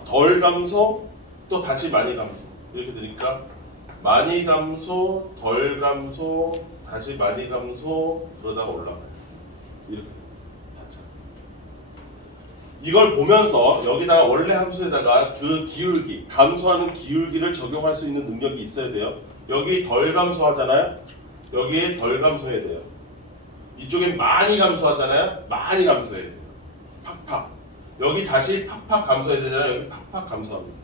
덜 감소, 또 다시 많이 감소 이렇게 되니까 많이 감소, 덜 감소, 다시 많이 감소 그러다가 올라가요. 이렇게 4차. 이걸 보면서 여기다가 원래 함수에다가 그 기울기, 감소하는 기울기를 적용할 수 있는 능력이 있어야 돼요. 여기 덜 감소하잖아요. 여기에 덜 감소해야 돼요. 이쪽에 많이 감소하잖아요. 많이 감소해야 돼요. 팍팍. 여기 다시 팍팍 감소해야 되잖아요. 여기 팍팍 감소합니다.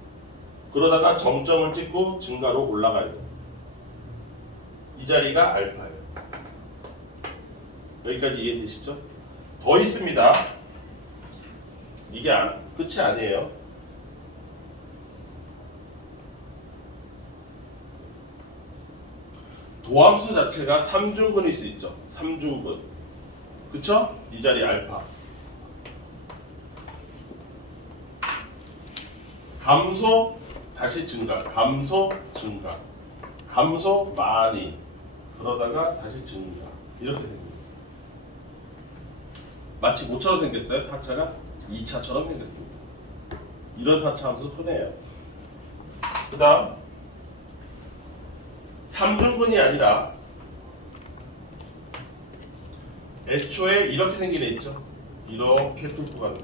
그러다가 정점을 찍고 증가로 올라가야 돼요. 이 자리가 알파예요. 여기까지 이해되시죠? 더 있습니다. 이게 끝이 아니에요. 도함수 자체가 3중근일 수 있죠. 3중근. 그쵸? 이 자리 알파. 감소 다시 증가. 감소 증가. 감소 많이. 그러다가 다시 증가. 이렇게 됩니다. 마치 뭐처럼 생겼어요? 4차가 2차처럼 생겼습니다. 이런 4차 함수 흔해요. 그 다음 3중근이 아니라 애초에 이렇게 생긴 애 있죠? 이렇게 뚫고 가는 애.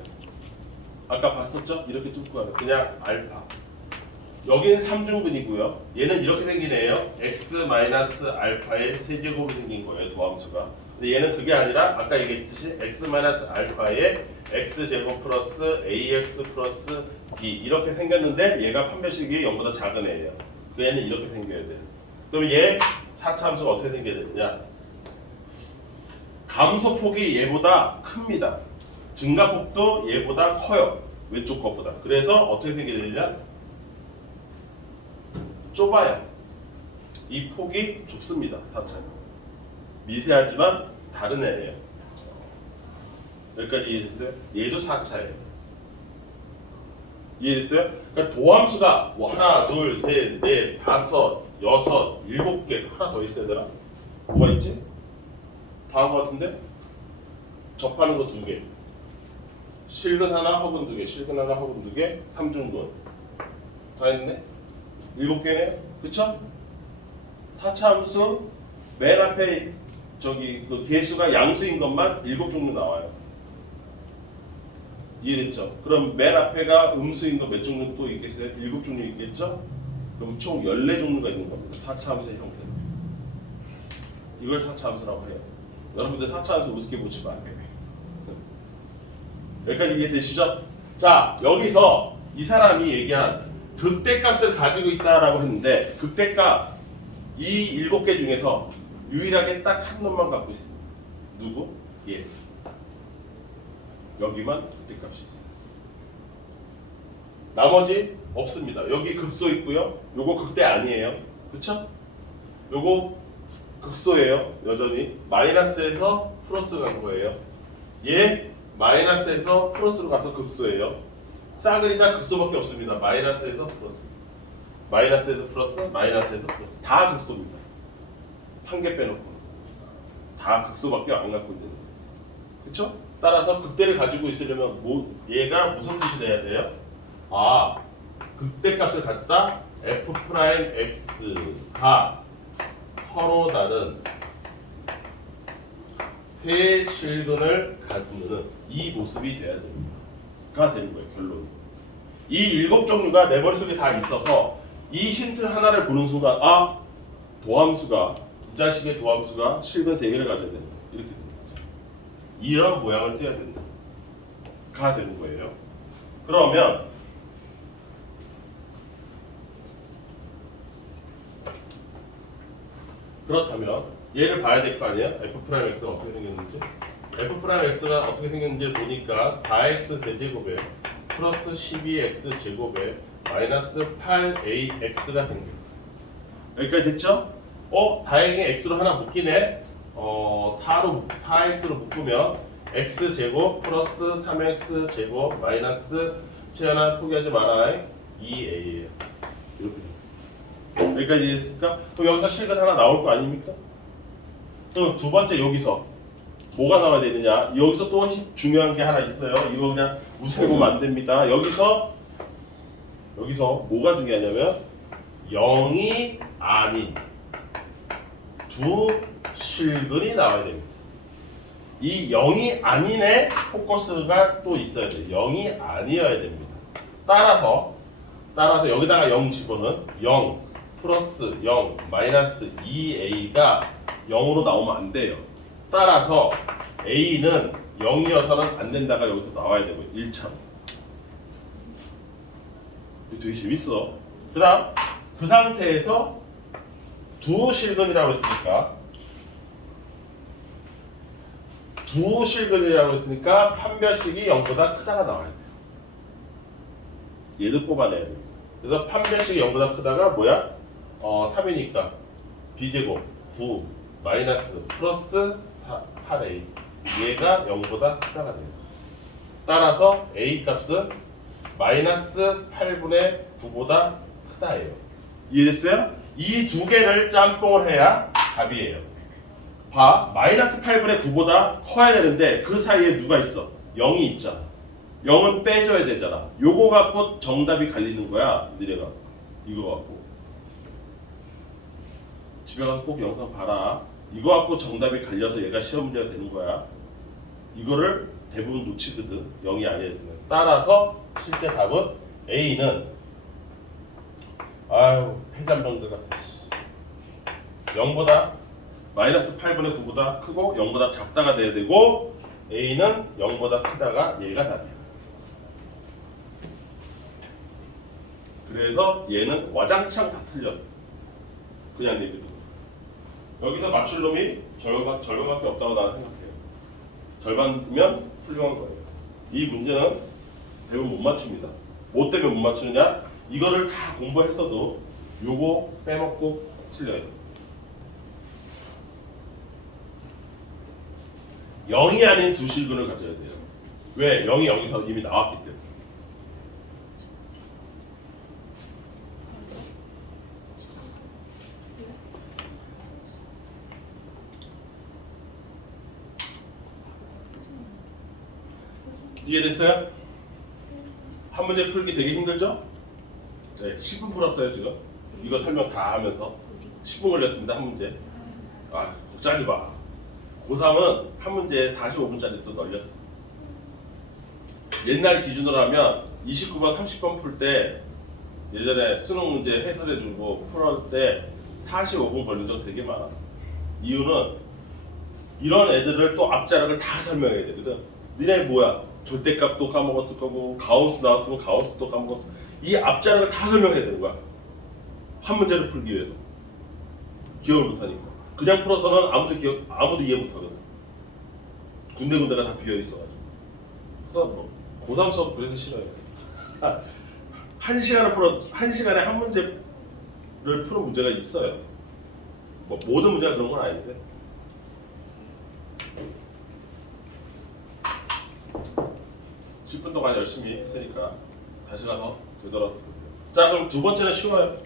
아까 봤었죠? 이렇게 뚫고 가는 그냥 알파. 여기는 3중근이고요. 얘는 이렇게 생긴 애예요. x-알파의 세제곱이 생긴 거예요. 도함수가. 근데 얘는 그게 아니라 아까 얘기했듯이 x-알파의 x제곱 플러스 ax 플러스 b 이렇게 생겼는데 얘가 판별식이 0보다 작은 애예요. 그 애는 이렇게 생겨야 돼요. 그럼 얘 4차 함수가 어떻게 생겨야 되느냐? 감소폭이 얘보다 큽니다. 증가폭도 얘보다 커요. 왼쪽 것보다. 그래서 어떻게 생겨야 되느냐? 좁아요. 이 폭이 좁습니다. 4차가. 미세하지만 다른 애예요. 여기까지 이해됐어요? 얘도 4차예요. 이해됐어요? 그러니까 도함수가 뭐 하나, 둘, 셋, 넷, 다섯, 여섯, 7개 하나 더 있어야 되나? 뭐가 있지? 다음 것 같은데? 접하는 거 2개. 실근 하나, 허근 두 개, 실근 하나, 허근 두 개, 삼중근. 다 했네? 7개네요? 그쵸? 4차 함수 맨 앞에 저기 그 개수가 양수인 것만 7종류 나와요. 이해됐죠? 그럼 맨 앞에가 음수인 거 몇 종류 또 있겠어요? 7종류 있겠죠? 그럼 총 14종류가 있는 겁니다. 4차 함수의 형태는. 이걸 4차 함수라고 해요. 여러분들 4차 함수 우습게 보지 마세요. 여기까지 이해되시죠? 자, 여기서 이 사람이 얘기한 극대값을 가지고 있다라고 했는데 극대값 이 7개 중에서 유일하게 딱 한 놈만 갖고 있습니다. 누구? 얘. 여기만 극대값이 있어요. 나머지 없습니다. 여기 극소 있고요. 요거 극대 아니에요. 그쵸? 요거 극소예요. 여전히 마이너스에서 플러스 간 거예요. 얘 마이너스에서 플러스로 가서 극소예요. 싸그리다 극소밖에 없습니다. 마이너스에서 플러스, 마이너스에서 플러스, 마이너스에서 플러스 다 극소입니다. 한 개 빼놓고 다 극소밖에 안 갖고 있는 거예요. 그렇죠? 따라서 극대를 가지고 있으려면 얘가 무슨 뜻이 돼야 돼요? 아, 극대값을 갖다 f 프라임 x가 서로 다른 세 실근을 갖는 이 모습이 돼야 됩니다. 가 되는 거예요. 결론이. 이 7종류가 내 머릿속에 다 있어서 이 힌트 하나를 보는 순간 아, 도함수가 이 자식의 도함수가 실근 3개를 가져야 된다. 이렇게 되는 거죠. 이런 모양을 떼야 된다. 가 되는 거예요. 그러면 그렇다면 얘를 봐야 될 거 아니야? f'(x가) 어떻게 생겼는지. f'(x가) 어떻게 생겼는지 보니까 4x 세제곱에 플러스 12x 제곱에 마이너스 8ax가 생겼어. 여기까지 됐죠? 다행히 x로 하나 묶이네. 4x로 묶으면 x 제곱 플러스 3x 제곱 마이너스 채연아 포기하지 마라. 2a예요. 이렇게 됐어. 여기까지 됐을까? 그럼 여기서 실근 하나 나올 거 아닙니까? 그럼 두 번째 여기서 뭐가 나와야 되느냐? 여기서 또 중요한 게 하나 있어요. 이거 그냥 우습게 보면 안 됩니다. 여기서 뭐가 중요하냐면 0이 아닌 두 실근이 나와야 됩니다. 이 0이 아닌의 포커스가 또 있어야 돼요. 0이 아니어야 됩니다. 따라서 여기다가 0 집어넣은 0 플러스 0 마이너스 2a가 0으로 나오면 안 돼요. 따라서 a는 0이어서는 안 된다가 여기서 나와야 되고 1차. 이거 되게 재밌어. 그다음 그 상태에서 두 실근이라고 했으니까 판별식이 0보다 크다가 나와야 돼요. 얘도 뽑아내야 돼요. 그래서 판별식이 0보다 크다가 뭐야? 3이니까 b제곱 9 마이너스 플러스 8a 얘가 0보다 크다가 돼요. 따라서 a 값은 마이너스 8분의 9보다 크다예요. 이해됐어요? 이 두 개를 짬뽕을 해야 답이에요. 봐, 마이너스 8분의 9보다 커야 되는데 그 사이에 누가 있어? 0이 있잖아. 0은 빼줘야 되잖아. 요거 갖고 정답이 갈리는 거야. 니네가 이거 갖고 집에 가서 꼭 영상 봐라. 이거 갖고 정답이 갈려서 얘가 시험 문제가 되는 거야. 이거를 대부분 놓치거든. 0이 아니어야 되는. 따라서 실제 답은 A는 폐잔병들 같아. 0보다 마이너스 8분의 9보다 크고 0보다 작다가 돼야 되고 A는 0보다 크다가 얘가 답이야. 그래서 얘는 와장창 다 틀려. 그냥 내비둬. 여기서 맞출 놈이 절반밖에 없다고 나는 생각해요. 절반이면 훌륭한 거예요. 이 문제는 대부분 못 맞춥니다. 뭐 때문에 못 맞추느냐? 이거를 다 공부했어도 요거 빼먹고 틀려요. 0이 아닌 두 실근을 가져야 돼요. 왜? 0이 여기서 이미 나왔기 때문에. 이해됐어요? 한 문제 풀기 되게 힘들죠? 네, 10분 풀었어요 지금. 이거 설명 다 하면서 10분 걸렸습니다 한 문제. 아, 걱정하지 마. 고3은 한 문제에 45분짜리 또 널렸어. 옛날 기준으로 하면 29번, 30번 풀 때 예전에 수능 문제 해설해주고 풀을 때 45분 걸린 적 되게 많아. 이유는 이런 애들을 또 앞자락을 다 설명해야 되거든. 니네 뭐야? 절대값도 까먹었을 거고 가우스 나왔으면 가우스도 까먹었어. 이 앞자락을 다 설명해야 되는 거야. 한 문제를 풀기 위해서. 기억을 못하니까. 그냥 풀어서는 아무도 이해 못하거든. 군데군데가 다 비어 있어가지고. 그래서 뭐 고3 수업 그래서 싫어요. 한 시간에 한 문제를 푸는 문제가 있어요. 뭐 모든 문제가 그런 건 아닌데. 십 10분 동안 열심히 했으니까 다시 가서 되돌아서 보세요. 자, 그럼 두 번째는 쉬워요.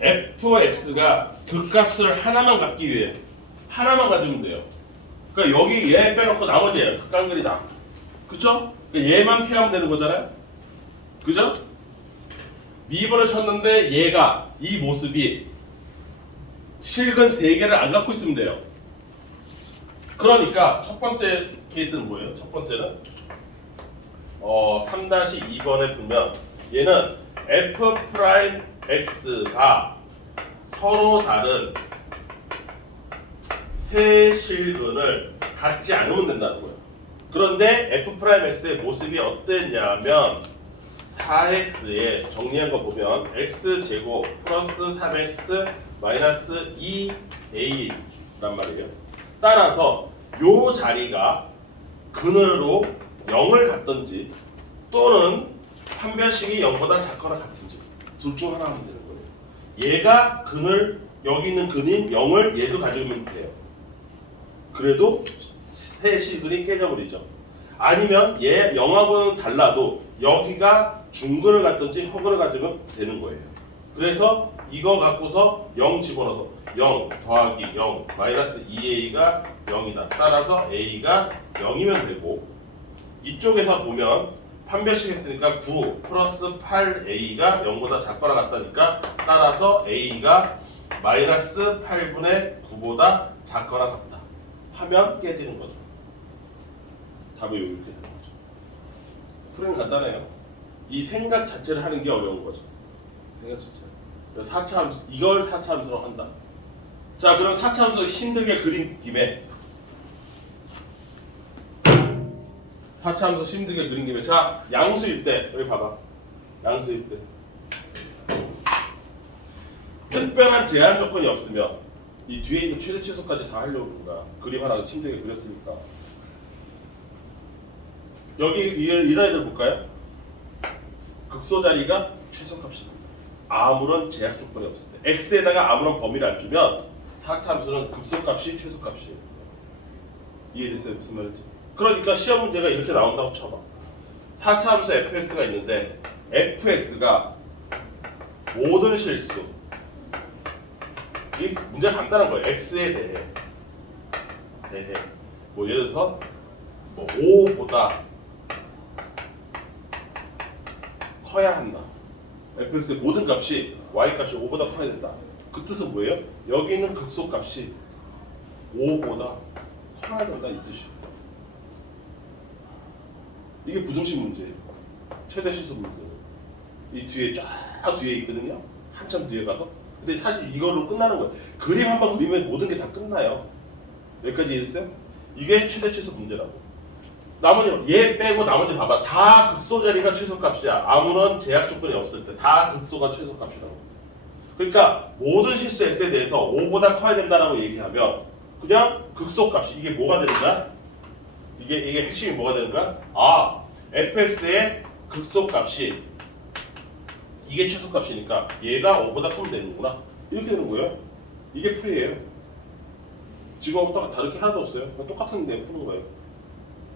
fx가 극값을 하나만 갖기 위해 하나만 가지면 돼요. 그러니까 여기 얘 빼놓고 나머지 얘 깡그리다. 그쵸? 그러니까 얘만 피하면 되는 거잖아요. 그죠? 미분을 쳤는데 얘가 이 모습이 실근 3개를 안 갖고 있으면 돼요. 그러니까 첫 번째 케이스는 뭐예요? 첫 번째는 3-2번에 보면 얘는 f'x가 서로 다른 세 실근을 갖지 않으면 된다는 거예요. 그런데 f'x의 모습이 어땠냐면 4x에 정리한 거 보면 x제곱 플러스 3x 마이너스 2a란 말이에요. 따라서 요 자리가 근으로 0을 갖든지 또는 판별식이 0보다 작거나 같은지 둘 중 하나 하면 되는 거예요. 얘가 근을 여기 있는 근인 0을 얘도 가지면 돼요. 그래도 세 실근이 깨져버리죠. 아니면 얘 0하고는 달라도 여기가 중근을 갖든지 허근을 가지면 되는 거예요. 그래서 이거 갖고서 0 집어넣어서 0 더하기 0 마이너스 2a가 0이다. 따라서 a가 0이면 되고 이쪽에서 보면 판별식 했으니까 9 플러스 8a가 0보다 작거나 같다니까 따라서 a가 마이너스 8분의 9보다 작거나 같다 하면 깨지는 거죠. 답이 이렇게 되는 거죠. 풀이는 간단해요. 이 생각 자체를 하는 게 어려운 거죠. 생각 자체. 그래서 4차 함수, 이걸 4차 함수로 한다. 자, 그럼 4차 함수 힘들게 그린 김에 4차 함수 힘들게 그린 김에 자, 양수일 때 여기 봐봐. 양수일 때 특별한 제한 조건이 없으면 이 뒤에 있는 최대 최소까지 다 하려고 그런 거야. 그림 하나 힘들게 그렸으니까. 여기 이런 애들 볼까요? 극소 자리가 최소값이다. 아무런 제약 조건이 없을 때 x에다가 아무런 범위를 안 주면 4차 함수는 극소값이 최소값이에요. 이해됐어요? 무슨 말인지? 그러니까 시험 문제가 이렇게 나온다고 쳐봐. 4차 함수 fx가 있는데 fx가 모든 실수 이 문제가 간단한 거예요. x에 대해 뭐 예를 들어서 뭐 5보다 커야 한다. fx의 모든 값이 y 값이 5보다 커야 된다. 그 뜻은 뭐예요? 여기 있는 극소값이 5보다 커야 된다 이 뜻이에요. 이게 부등식 문제예요. 최대 실수 문제. 이 뒤에 쫙 뒤에 있거든요. 한참 뒤에 가서. 근데 사실 이걸로 끝나는 거예요. 그림 한번 그리면 모든 게 다 끝나요. 여기까지 이해했어요? 이게 최대 최소 문제라고. 나머지 얘 빼고 나머지 봐봐. 다 극소 자리가 최소값이야. 아무런 제약 조건이 없을 때 다 극소가 최소값이라고. 그러니까 모든 실수 x에 대해서 5보다 커야 된다라고 얘기하면 그냥 극소값이 이게 뭐가 되는 거야? 이게 핵심이 뭐가 되는 거야? 아, fx의 극소값이 이게 최소값이니까 얘가 5보다 크면 되는구나. 이렇게 되는 거예요. 이게 풀이에요. 지금부터 다를 게 하나도 없어요. 그냥 똑같은 내 푸는 거예요.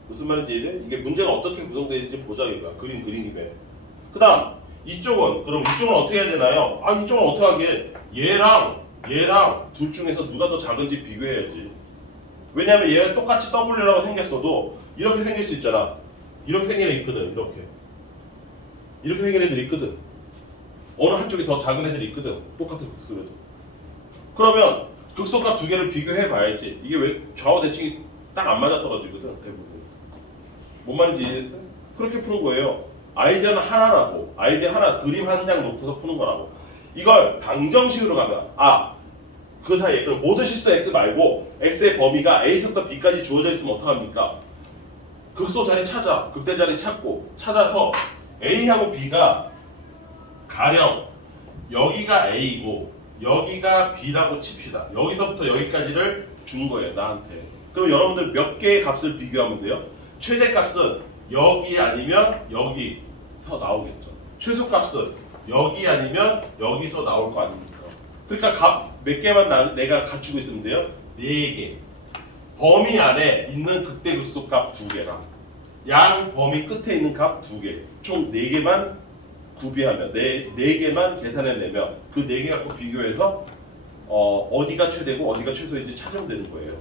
무슨 말인지 이해돼? 이게 문제가 어떻게 구성되는지 보자 이거야. 그린 김에. 그 다음 이쪽은 그럼 이쪽은 어떻게 해야 되나요? 아, 이쪽은 어떻게 하게? 얘랑 둘 중에서 누가 더 작은지 비교해야지. 왜냐면 얘가 똑같이 W라고 생겼어도 이렇게 생길 수 있잖아. 이렇게 생긴 애 있거든. 이렇게 생긴 애들이 있거든. 어느 한쪽이 더 작은 애들이 있거든. 똑같은 극소라도. 그러면 극소값 두 개를 비교해 봐야지. 이게 왜 좌우 대칭이 딱 안 맞아 떨어지거든. 대부분. 뭔 말인지 이해했어? 그렇게 푸는 거예요. 아이디어는 하나라고. 아이디어 하나 그림 한 장 놓고서 푸는 거라고. 이걸 방정식으로 가면 그 사이에 그럼 모든 실수 x 말고 x의 범위가 a서부터 b까지 주어져 있으면 어떡합니까? 극소 자리 찾아. 극대 자리 찾고 찾아서 a하고 b가 가령 여기가 a이고 여기가 b라고 칩시다. 여기서부터 여기까지를 준 거예요. 나한테. 그럼 여러분들 몇 개의 값을 비교하면 돼요? 최대값은 여기 아니면 여기서 나오겠죠. 최소값은 여기 아니면 여기서 나올 거 아닙니까? 그러니까 값 몇 개만 내가 갖추고 있으면 돼요? 4개. 범위 안에 있는 극대극소값 2개랑 양 범위 끝에 있는 값 2개. 총 4개만 구비하면 4개만 계산해내면 그 4개 갖고 비교해서 어디가 최대고 어디가 최소인지 찾으면 되는 거예요.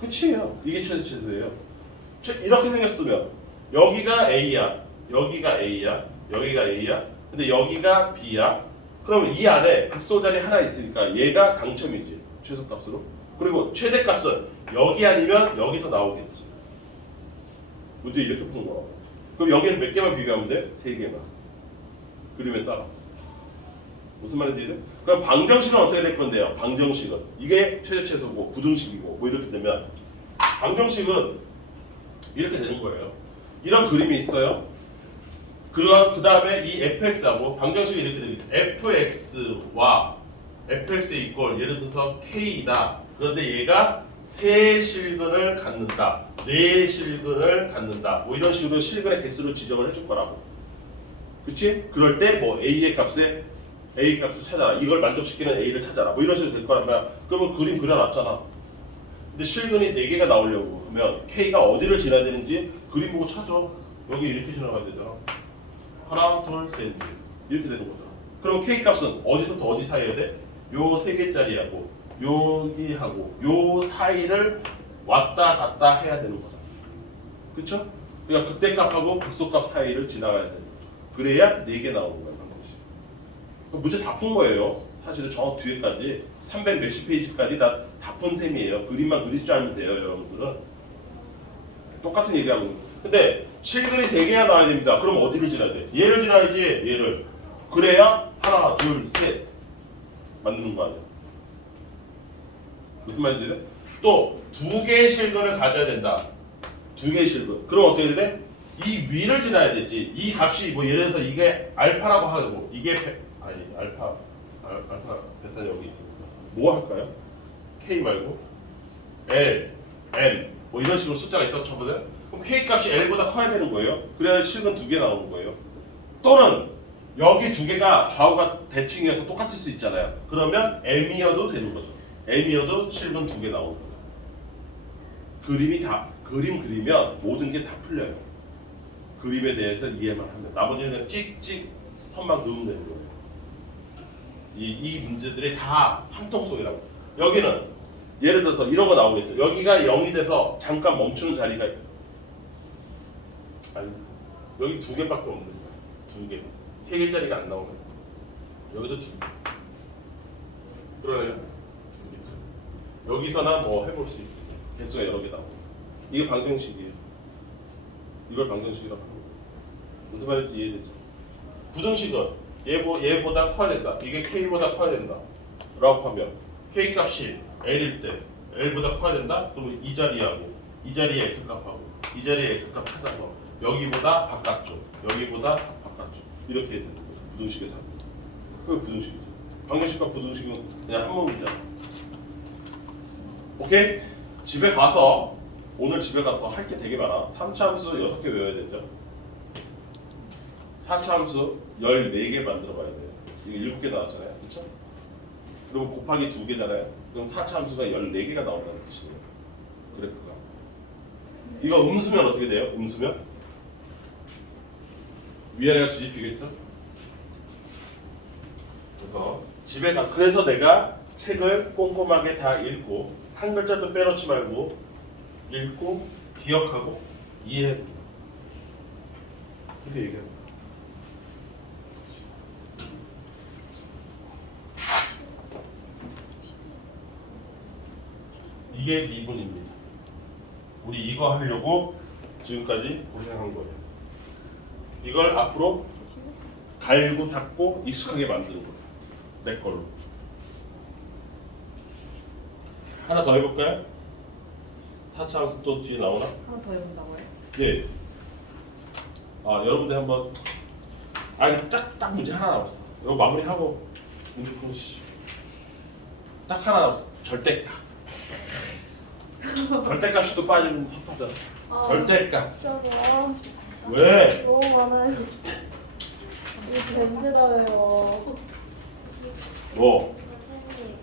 끝이에요. 이게 최소예요. 이렇게 생겼으면 여기가 A야, 여기가 A야, 여기가 A야. 근데 여기가 B야. 그러면 이 안에 극소 자리 하나 있으니까 얘가 당첨이지 최소값으로. 그리고 최대값은 여기 아니면 여기서 나오겠지. 문제 이렇게 푸는 거라고. 그럼 여기는 몇 개만 비교하면 돼? 3개만. 그림에 따라. 무슨 말인지 이해? 그럼 방정식은 어떻게 될 건데요? 방정식은 이게 최대 최소고 부등식이고 뭐 이렇게 되면 방정식은 이렇게 되는 거예요. 이런 그림이 있어요. 그 다음에 이 fx하고 방정식이 이렇게 됩니다. fx와 fx 이꼴 예를 들어서 k이다. 그런데 얘가 세 실근을 갖는다, 네 실근을 갖는다. 뭐 이런 식으로 실근의 개수를 지정을 해줄 거라고. 그치? 그럴 때 뭐 a의 값에 a 값을 찾아라. 이걸 만족시키는 a를 찾아라. 뭐 이런 식으로 될 거라면 그러면 그림 그려놨잖아. 근데 실근이 4개가 나오려고 하면 k가 어디를 지나야 되는지 그림 보고 찾아. 여기 이렇게 지나가야 되잖아. 하나, 둘, 셋 이렇게 되는 거잖아. 그럼 k 값은 어디서부터 어디 사이에 돼? 요 3개짜리하고 여기하고 요 사이를 왔다 갔다 해야 되는 거잖아. 그쵸? 그러니까 극대값하고 극소값 사이를 지나가야 되는 거죠. 그래야 4개 나오는 거야. 문제 다 푼 거예요. 사실은 저 뒤에까지 300 몇십 페이지까지 다 푼 셈이에요. 그림만 그릴 줄 알면 돼요. 여러분들은 똑같은 얘기하고 있는 거예요. 근데 실근이 3개가 나와야 됩니다. 그럼 어디를 지나야 돼? 얘를 지나야지. 얘를. 그래야 하나, 둘, 셋 맞는 거 아니야. 무슨 말인지 또 2개의 실근을 가져야 된다. 2개의 실근. 그럼 어떻게 해야 돼? 이 위를 지나야 되지. 이 값이 뭐 예를 들어서 이게 알파라고 하고 이게 알파 베타는 여기 있습니다. 뭐 할까요? K 말고 L, M 뭐 이런 식으로 숫자가 있다고 쳐보세요. 그럼 K 값이 L보다 커야 되는 거예요. 그래야 실근 2개 나오는 거예요. 또는 여기 2개가 좌우가 대칭이어서 똑같을 수 있잖아요. 그러면 M이어도 되는 거죠. M이어도 실근 2개 나오는 거죠. 그림 그리면 모든 게 다 풀려요. 그림에 대해서 이해만 하면 나머지는 그냥 찍찍 선만 그으면 되는 거예요. 이 문제들이 다 한 통 속이라고. 여기는 예를 들어서 이런 거 나오겠죠. 여기가 0이 돼서 잠깐 멈추는 자리가 아니 여기 2개밖에 없는 거야. 2개. 3개짜리가 안 나오는 거야. 여기도 2개. 그러네요. 여기서나 뭐 해볼 수 있고 개수가 여러 개 나오고. 이게 방정식이에요. 이걸 방정식이라고 하는 거예요. 무슨 말인지 이해되죠? 부정식은 얘보다 커야 된다. 이게 K보다 커야 된다. 라고 하면 K 값이 L일 때 L보다 커야 된다? 그러면 이 자리하고 이 자리에 X값하고 이 자리에 X값 찾아서 여기보다 바깥쪽, 여기보다 바깥쪽 이렇게 되는 거죠. 부등식의 답. 그게 부등식이죠. 방정식과 부등식은 그냥 한 몸이잖아. 오케이? 오늘 집에 가서 할 게 되게 많아. 3차 함수 6개 외워야 되죠. 4차 함수 14개 만들어 봐야 돼요. 이거 7개 나왔잖아요. 그쵸? 그리고 곱하기 2개잖아요. 그럼 4차 함수가 14개가 나온다는 뜻이에요. 그래프가. 이거 음수면 어떻게 돼요? 음수면? 위아래가 뒤집히겠죠? 그래서 내가 책을 꼼꼼하게 다 읽고 한 글자도 빼놓지 말고 읽고 기억하고 이해해. 그렇게 얘기해. 이게 미분입니다. 우리 이거 하려고 지금까지 고생한 거예요. 이걸 앞으로 갈고 닦고 익숙하게 만드는 거예요. 내 걸로. 하나 더 해볼까요? 4차 함수 또 뒤에 나오나? 하나 더 해본다고요? 예. 아 여러분들 한번 딱 문제 하나 남았어. 이거 마무리하고 문제 푸시죠. 딱 하나 남았어. 절대값. 절대값이 또 빠지면 섭섭하잖아. 절대값. 저거 왜? 너무 많아요. 이거 밴드다요. 뭐? 선생님,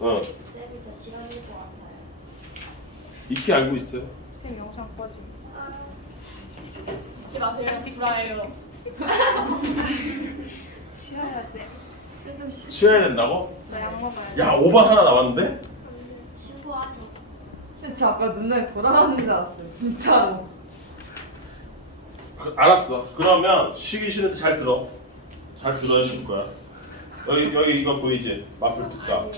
어. 쌤이 더 싫어할 것 같아요. 익히 알고 있어요. 쌤 영상 꺼짐. 잊지 마세요. 불화해요. 쉬어야 돼. 좀 쉬어야 된다고? 나약 먹어야 돼. 야 5번 하나 남았는데? 신고하죠. 진짜 아까 눈에 돌아가는 줄 알았어요. 진짜로. 알았어. 그러면 쉬기 싫은데 잘 들어. 잘 들어야 쉴 거야. 여기 이거 보이지? 마플 특가.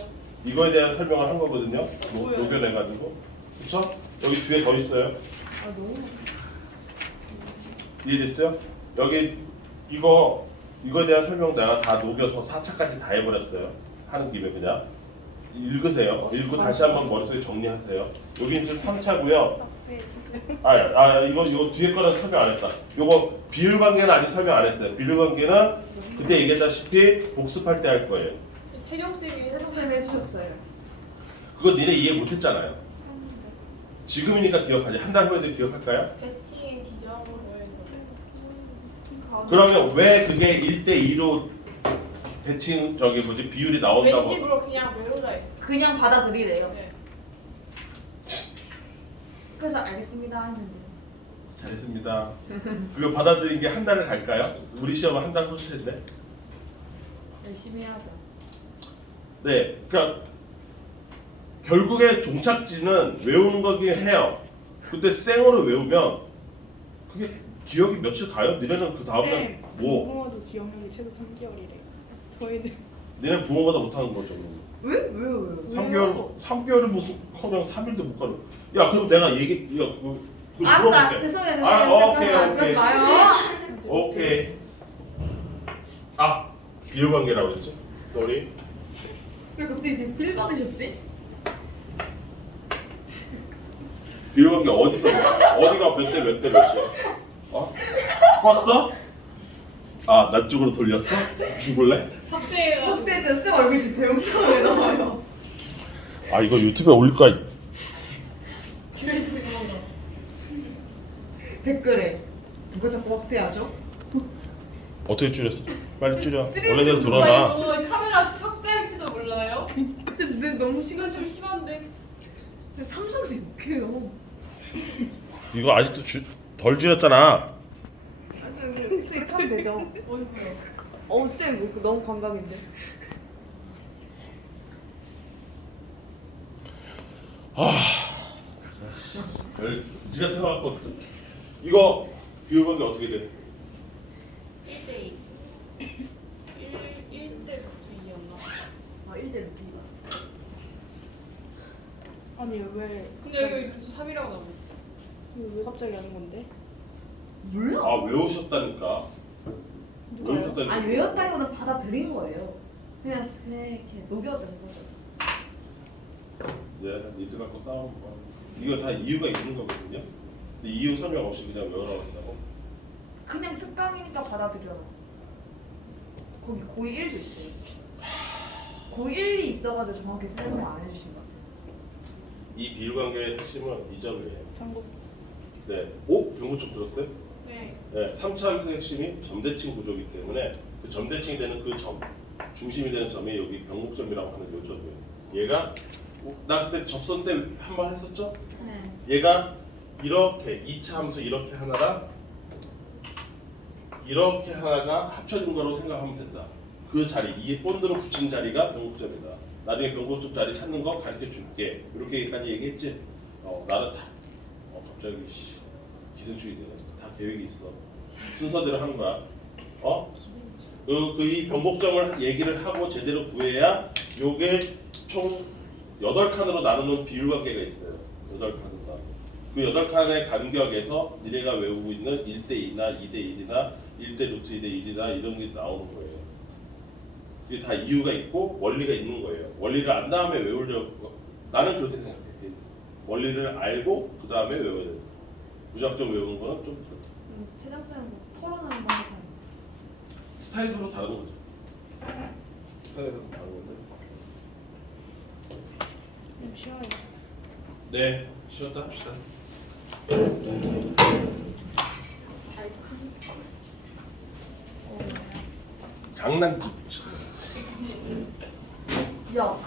이거에 대한 설명을 한 거거든요. 녹여내가지고. 그쵸? 여기 뒤에 더 있어요. 아 너무. 이해됐어요? 여기 이거에 대한 설명 내가 다 녹여서 4차까지 다 해버렸어요. 하는 김에 그냥 읽으세요. 읽고 다시 한번 머릿속에 정리하세요. 여기는 지금 3차고요. 이거 뒤에 거는 설명 안 했다. 요거 비율 관계는 아직 설명 안 했어요. 비율 관계는 그때 얘기했다시피 복습할 때 할 거예요. 태경쌤이 해석을 해주셨어요. 그거 니네 이해 못했잖아요. 지금이니까 기억하지. 한 달 후에도 기억할까요? 배치의 기적으로 해서. 그러면 왜 그게 1대2로 대칭 비율이 나온다고? 왠지 모르고 그냥 외우라 했어. 그냥 받아들이래요. 네. 그래서 알겠습니다 했는데. 잘했습니다. 그거 받아들인 게 한 달을 갈까요? 우리 시험은 한 달 후일 텐데. 열심히 하죠. 네, 그러니까 결국에 종착지는 외우는 거긴 해요. 근데 생으로 외우면 그게 기억이 며칠 가요? 니네는 그 다음날 뭐? 부모도 기억력이 최소 3개월이래요. 저희는 니네 부모보다 못하는 거죠. 왜? 왜요? 3개월은 무슨 커녕 3일도 못 가는. 야, 그럼 내가 그거 알았어. 물어볼게. 죄송해요. 오케이. 마요. 오케이. 비율 관계라고 했지? 쏘리. 왜 갑자기 필 받으셨지? 비율 관계 어디가 몇 대 몇이야? 껐어? 나 쪽으로 돌렸어? 죽을래? 확대해가지고. 헛되죠. 쌤 얼굴이 지금 배움처럼 해잖아요. 이거 유튜브에 올릴 거야. USB 도망가. 댓글에 누가 자꾸 확대하죠? 어떻게 줄였어? 빨리 줄여. 원래대로 돌아라. 이거 카메라 확대할지도 몰라요? 근데 너무 이건 좀 심한데. 지금 삼성에서 욕해요. 이거 아직도 덜 줄였잖아. 이렇게 하면 되죠. 쌤 이거 너무 감각인데. 니 같은 거 갖고 이거 비율 관계 어떻게 돼? 1대2. 1대 2였나? 1대 루트가. 아니 왜? 근데 여기 루트 3이라고 나오네. 이거 왜 갑자기 하는 건데? 몰라. 외우셨다니까. 외우셨다니까. 아니 외웠다기보다 받아들인 거예요. 그냥 이렇게 녹여든 거죠. 니들 갖고 싸우는 거. 이거 다 이유가 있는 거거든요. 근데 이유 설명 없이 그냥 외우라고 한다고? 그냥 특강이니까 받아들여요. 거기 고2 1도 있어요. 고1이 있어가지고 정확히 설명 안 해주신 것 같아요. 이 비율 관계의 핵심은 이 점이에요. 전국. 네. 병구 좀 들었어요? 네. 네. 3차 함수의 핵심이 점대칭 구조이기 때문에 그 점대칭이 되는 그 점, 중심이 되는 점이 여기 병목점이라고 하는 요 점이에요. 얘가 나 그때 접선 때 한 번 했었죠? 네. 얘가 이렇게 2차 함수 이렇게 하나랑 이렇게 하나가 합쳐진 거로 생각하면 된다. 그 자리, 이 본드로 붙인 자리가 병목점이다. 나중에 병목점 자리 찾는 거 가르쳐 줄게. 이렇게까지 얘기했지? 나는 다 갑자기 기생충이 되네. 다 계획이 있어. 순서대로 하는 거야. 이 변곡점을 얘기를 하고 제대로 구해야 요게 총 8칸으로 나누는 비율관계가 있어요. 8칸으로. 그 8칸의 간격에서 니네가 외우고 있는 1대2나 2대1이나 1대 루트 2대1이나 이런 게 나오는 거예요. 그게 다 이유가 있고 원리가 있는 거예요. 원리를 안 다음에 외우려고 나는 그렇게 생각해. 원리를 알고 그 다음에 외워야 돼. 무작정 외우는 거는 좀 그렇다. 최장쌤 털어내는 방법. 스타일이 서로 다른 거죠. 스타일이 서로 다른 건데. 좀 쉬어요. 네, 쉬었다 합시다. 장난기. 야.